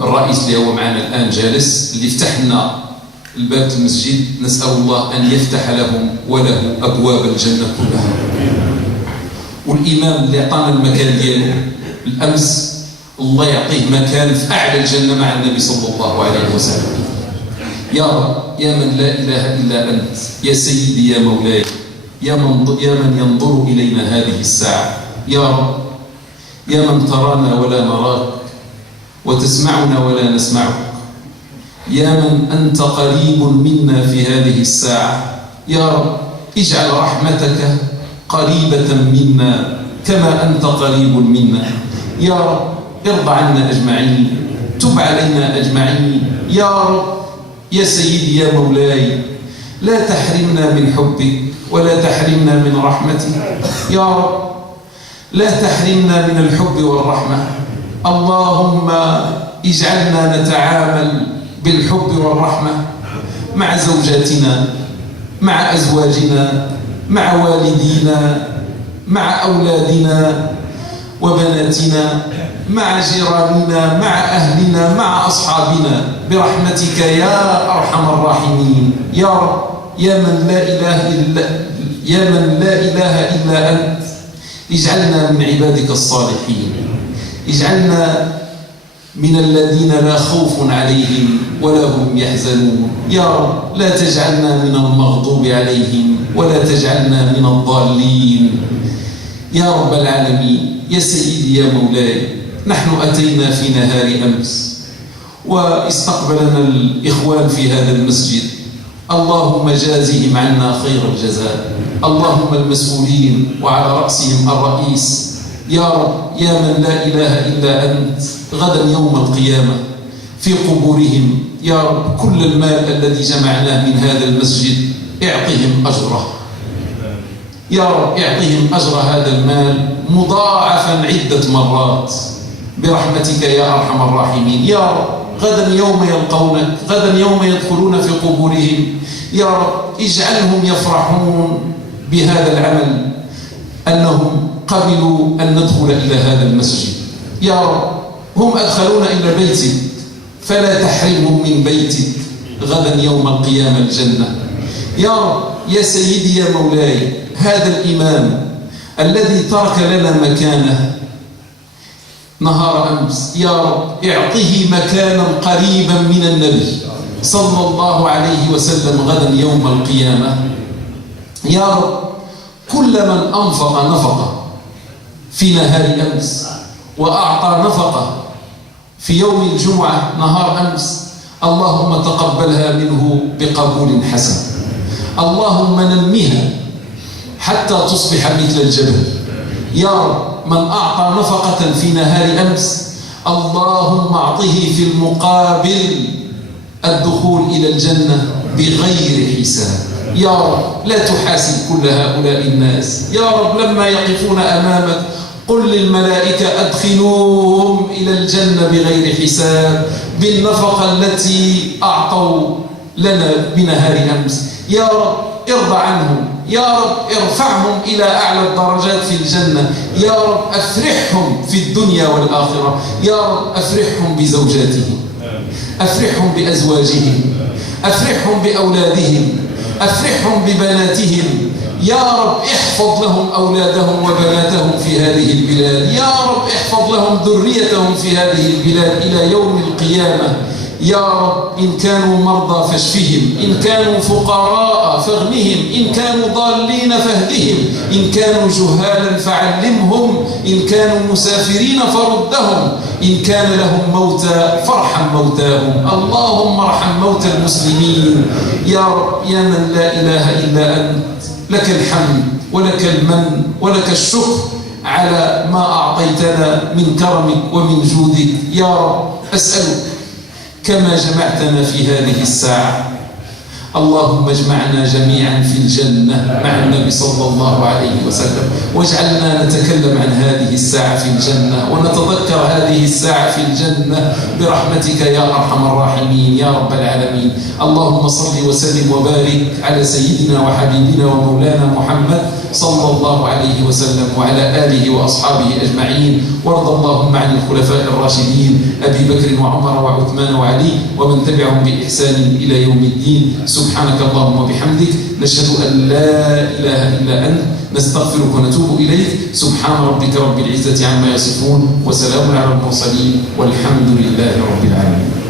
الرئيس اللي هو معنا الآن جالس اللي فتح لنا الباب المسجد. نسأل الله أن يفتح لهم وله أبواب الجنة كلها. والإمام اللي أعطانا المكان ديالو الأمس الله يعطيه مكان في أعلى الجنة مع النبي صلى الله عليه وسلم. يا رب يا من لا إله إلا أنت يا سيدي يا مولاي يا من ينظر إلينا هذه الساعة. يا رب يا من ترانا ولا نراك وتسمعنا ولا نسمعك يا من أنت قريب منا في هذه الساعة، يا رب اجعل رحمتك قريبة منا كما أنت قريب منا. يا رب ارضى عنا أجمعين، تب علينا أجمعين. يا رب يا سيدي يا مولاي، لا تحرمنا من حبك ولا تحرمنا من رحمتك. يا رب لا تحرمنا من الحب والرحمة. اللهم اجعلنا نتعامل بالحب والرحمة مع زوجاتنا، مع أزواجنا، مع والدينا، مع أولادنا وبناتنا، مع جيراننا، مع أهلنا، مع أصحابنا، برحمتك يا أرحم الراحمين. يا رب يا من لا إله إلا أنت، اجعلنا من عبادك الصالحين، اجعلنا من الذين لا خوف عليهم ولا هم يحزنون. يا رب لا تجعلنا من المغضوب عليهم ولا تجعلنا من الضالين يا رب العالمين. يا سيدي يا مولاي، نحن أتينا في نهار أمس واستقبلنا الإخوان في هذا المسجد، اللهم جازهم عنا خير الجزاء. اللهم المسؤولين وعلى رأسهم الرئيس، يا رب يا من لا إله إلا أنت، غدا يوم القيامة في قبورهم يا رب كل المال الذي جمعناه من هذا المسجد اعطهم أجره. يا رب اعطهم أجر هذا المال مضاعفا عدة مرات برحمتك يا أرحم الراحمين. يا رب غدا يوم يلقونك، غدا يوم يدخلون في قبورهم، يا رب اجعلهم يفرحون بهذا العمل، أنهم قبلوا أن ندخل إلى هذا المسجد. يا رب هم أدخلون إلى بيتك، فلا تحرمهم من بيتك غدا يوم القيامة الجنة. يا رب يا سيدي يا مولاي، هذا الإمام الذي ترك لنا مكانه نهار أمس، يا رب اعطه مكانا قريبا من النبي صلى الله عليه وسلم غدا يوم القيامة. يا رب كل من أنفق نفقة في نهار أمس وأعطى نفقة في يوم الجمعة نهار أمس، اللهم تقبلها منه بقبول حسن. اللهم نميها حتى تصبح مثل الجبل. يا رب من أعطى نفقة في نهار أمس، اللهم أعطه في المقابل الدخول إلى الجنة بغير حساب. يا رب لا تحاسب كل هؤلاء الناس. يا رب لما يقفون أمامك قل للملائكة أدخلوهم إلى الجنة بغير حساب بالنفقة التي أعطوا لنا بنهار أمس. يا رب ارضى عنهم، يا رب ارفعهم إلى أعلى الدرجات في الجنة. يا رب أفرحهم في الدنيا والآخرة. يا رب أفرحهم بزوجاتهم، أفرحهم بأزواجهم، أفرحهم بأولادهم، أفرحهم ببناتهم. يا رب احفظ لهم أولادهم وبناتهم في هذه البلاد. يا رب احفظ لهم ذريتهم في هذه البلاد إلى يوم القيامة. يا رب إن كانوا مرضى فاشفهم، إن كانوا فقراء فاغنهم، إن كانوا ضالين فاهدهم، إن كانوا جهالا فعلمهم، إن كانوا مسافرين فردهم، إن كان لهم موتى فارحم موتاهم. اللهم ارحم موتى المسلمين. يا رب يا من لا إله إلا أنت، لك الحمد ولك المن ولك الشكر على ما أعطيتنا من كرمك ومن جودك. يا رب أسألك كما جمعتنا في هذه الساعة، اللهم اجمعنا جميعا في الجنة مع النبي صلى الله عليه وسلم، واجعلنا نتكلم عن هذه الساعة في الجنة ونتذكر هذه الساعة في الجنة برحمتك يا أرحم الراحمين يا رب العالمين. اللهم صل وسلم وبارك على سيدنا وحبيبنا ومولانا محمد صلى الله عليه وسلم وعلى آله وأصحابه أجمعين، وارض اللهم عن الخلفاء الراشدين أبي بكر وعمر وعثمان وعلي ومن تبعهم بإحسان إلى يوم الدين. سبحانك اللهم وبحمدك، نشهد أن لا إله إلا أنت، نستغفرك ونتوب إليك. سبحان ربك رب العزة عما يصفون، وسلام على المرسلين، والحمد لله رب العالمين.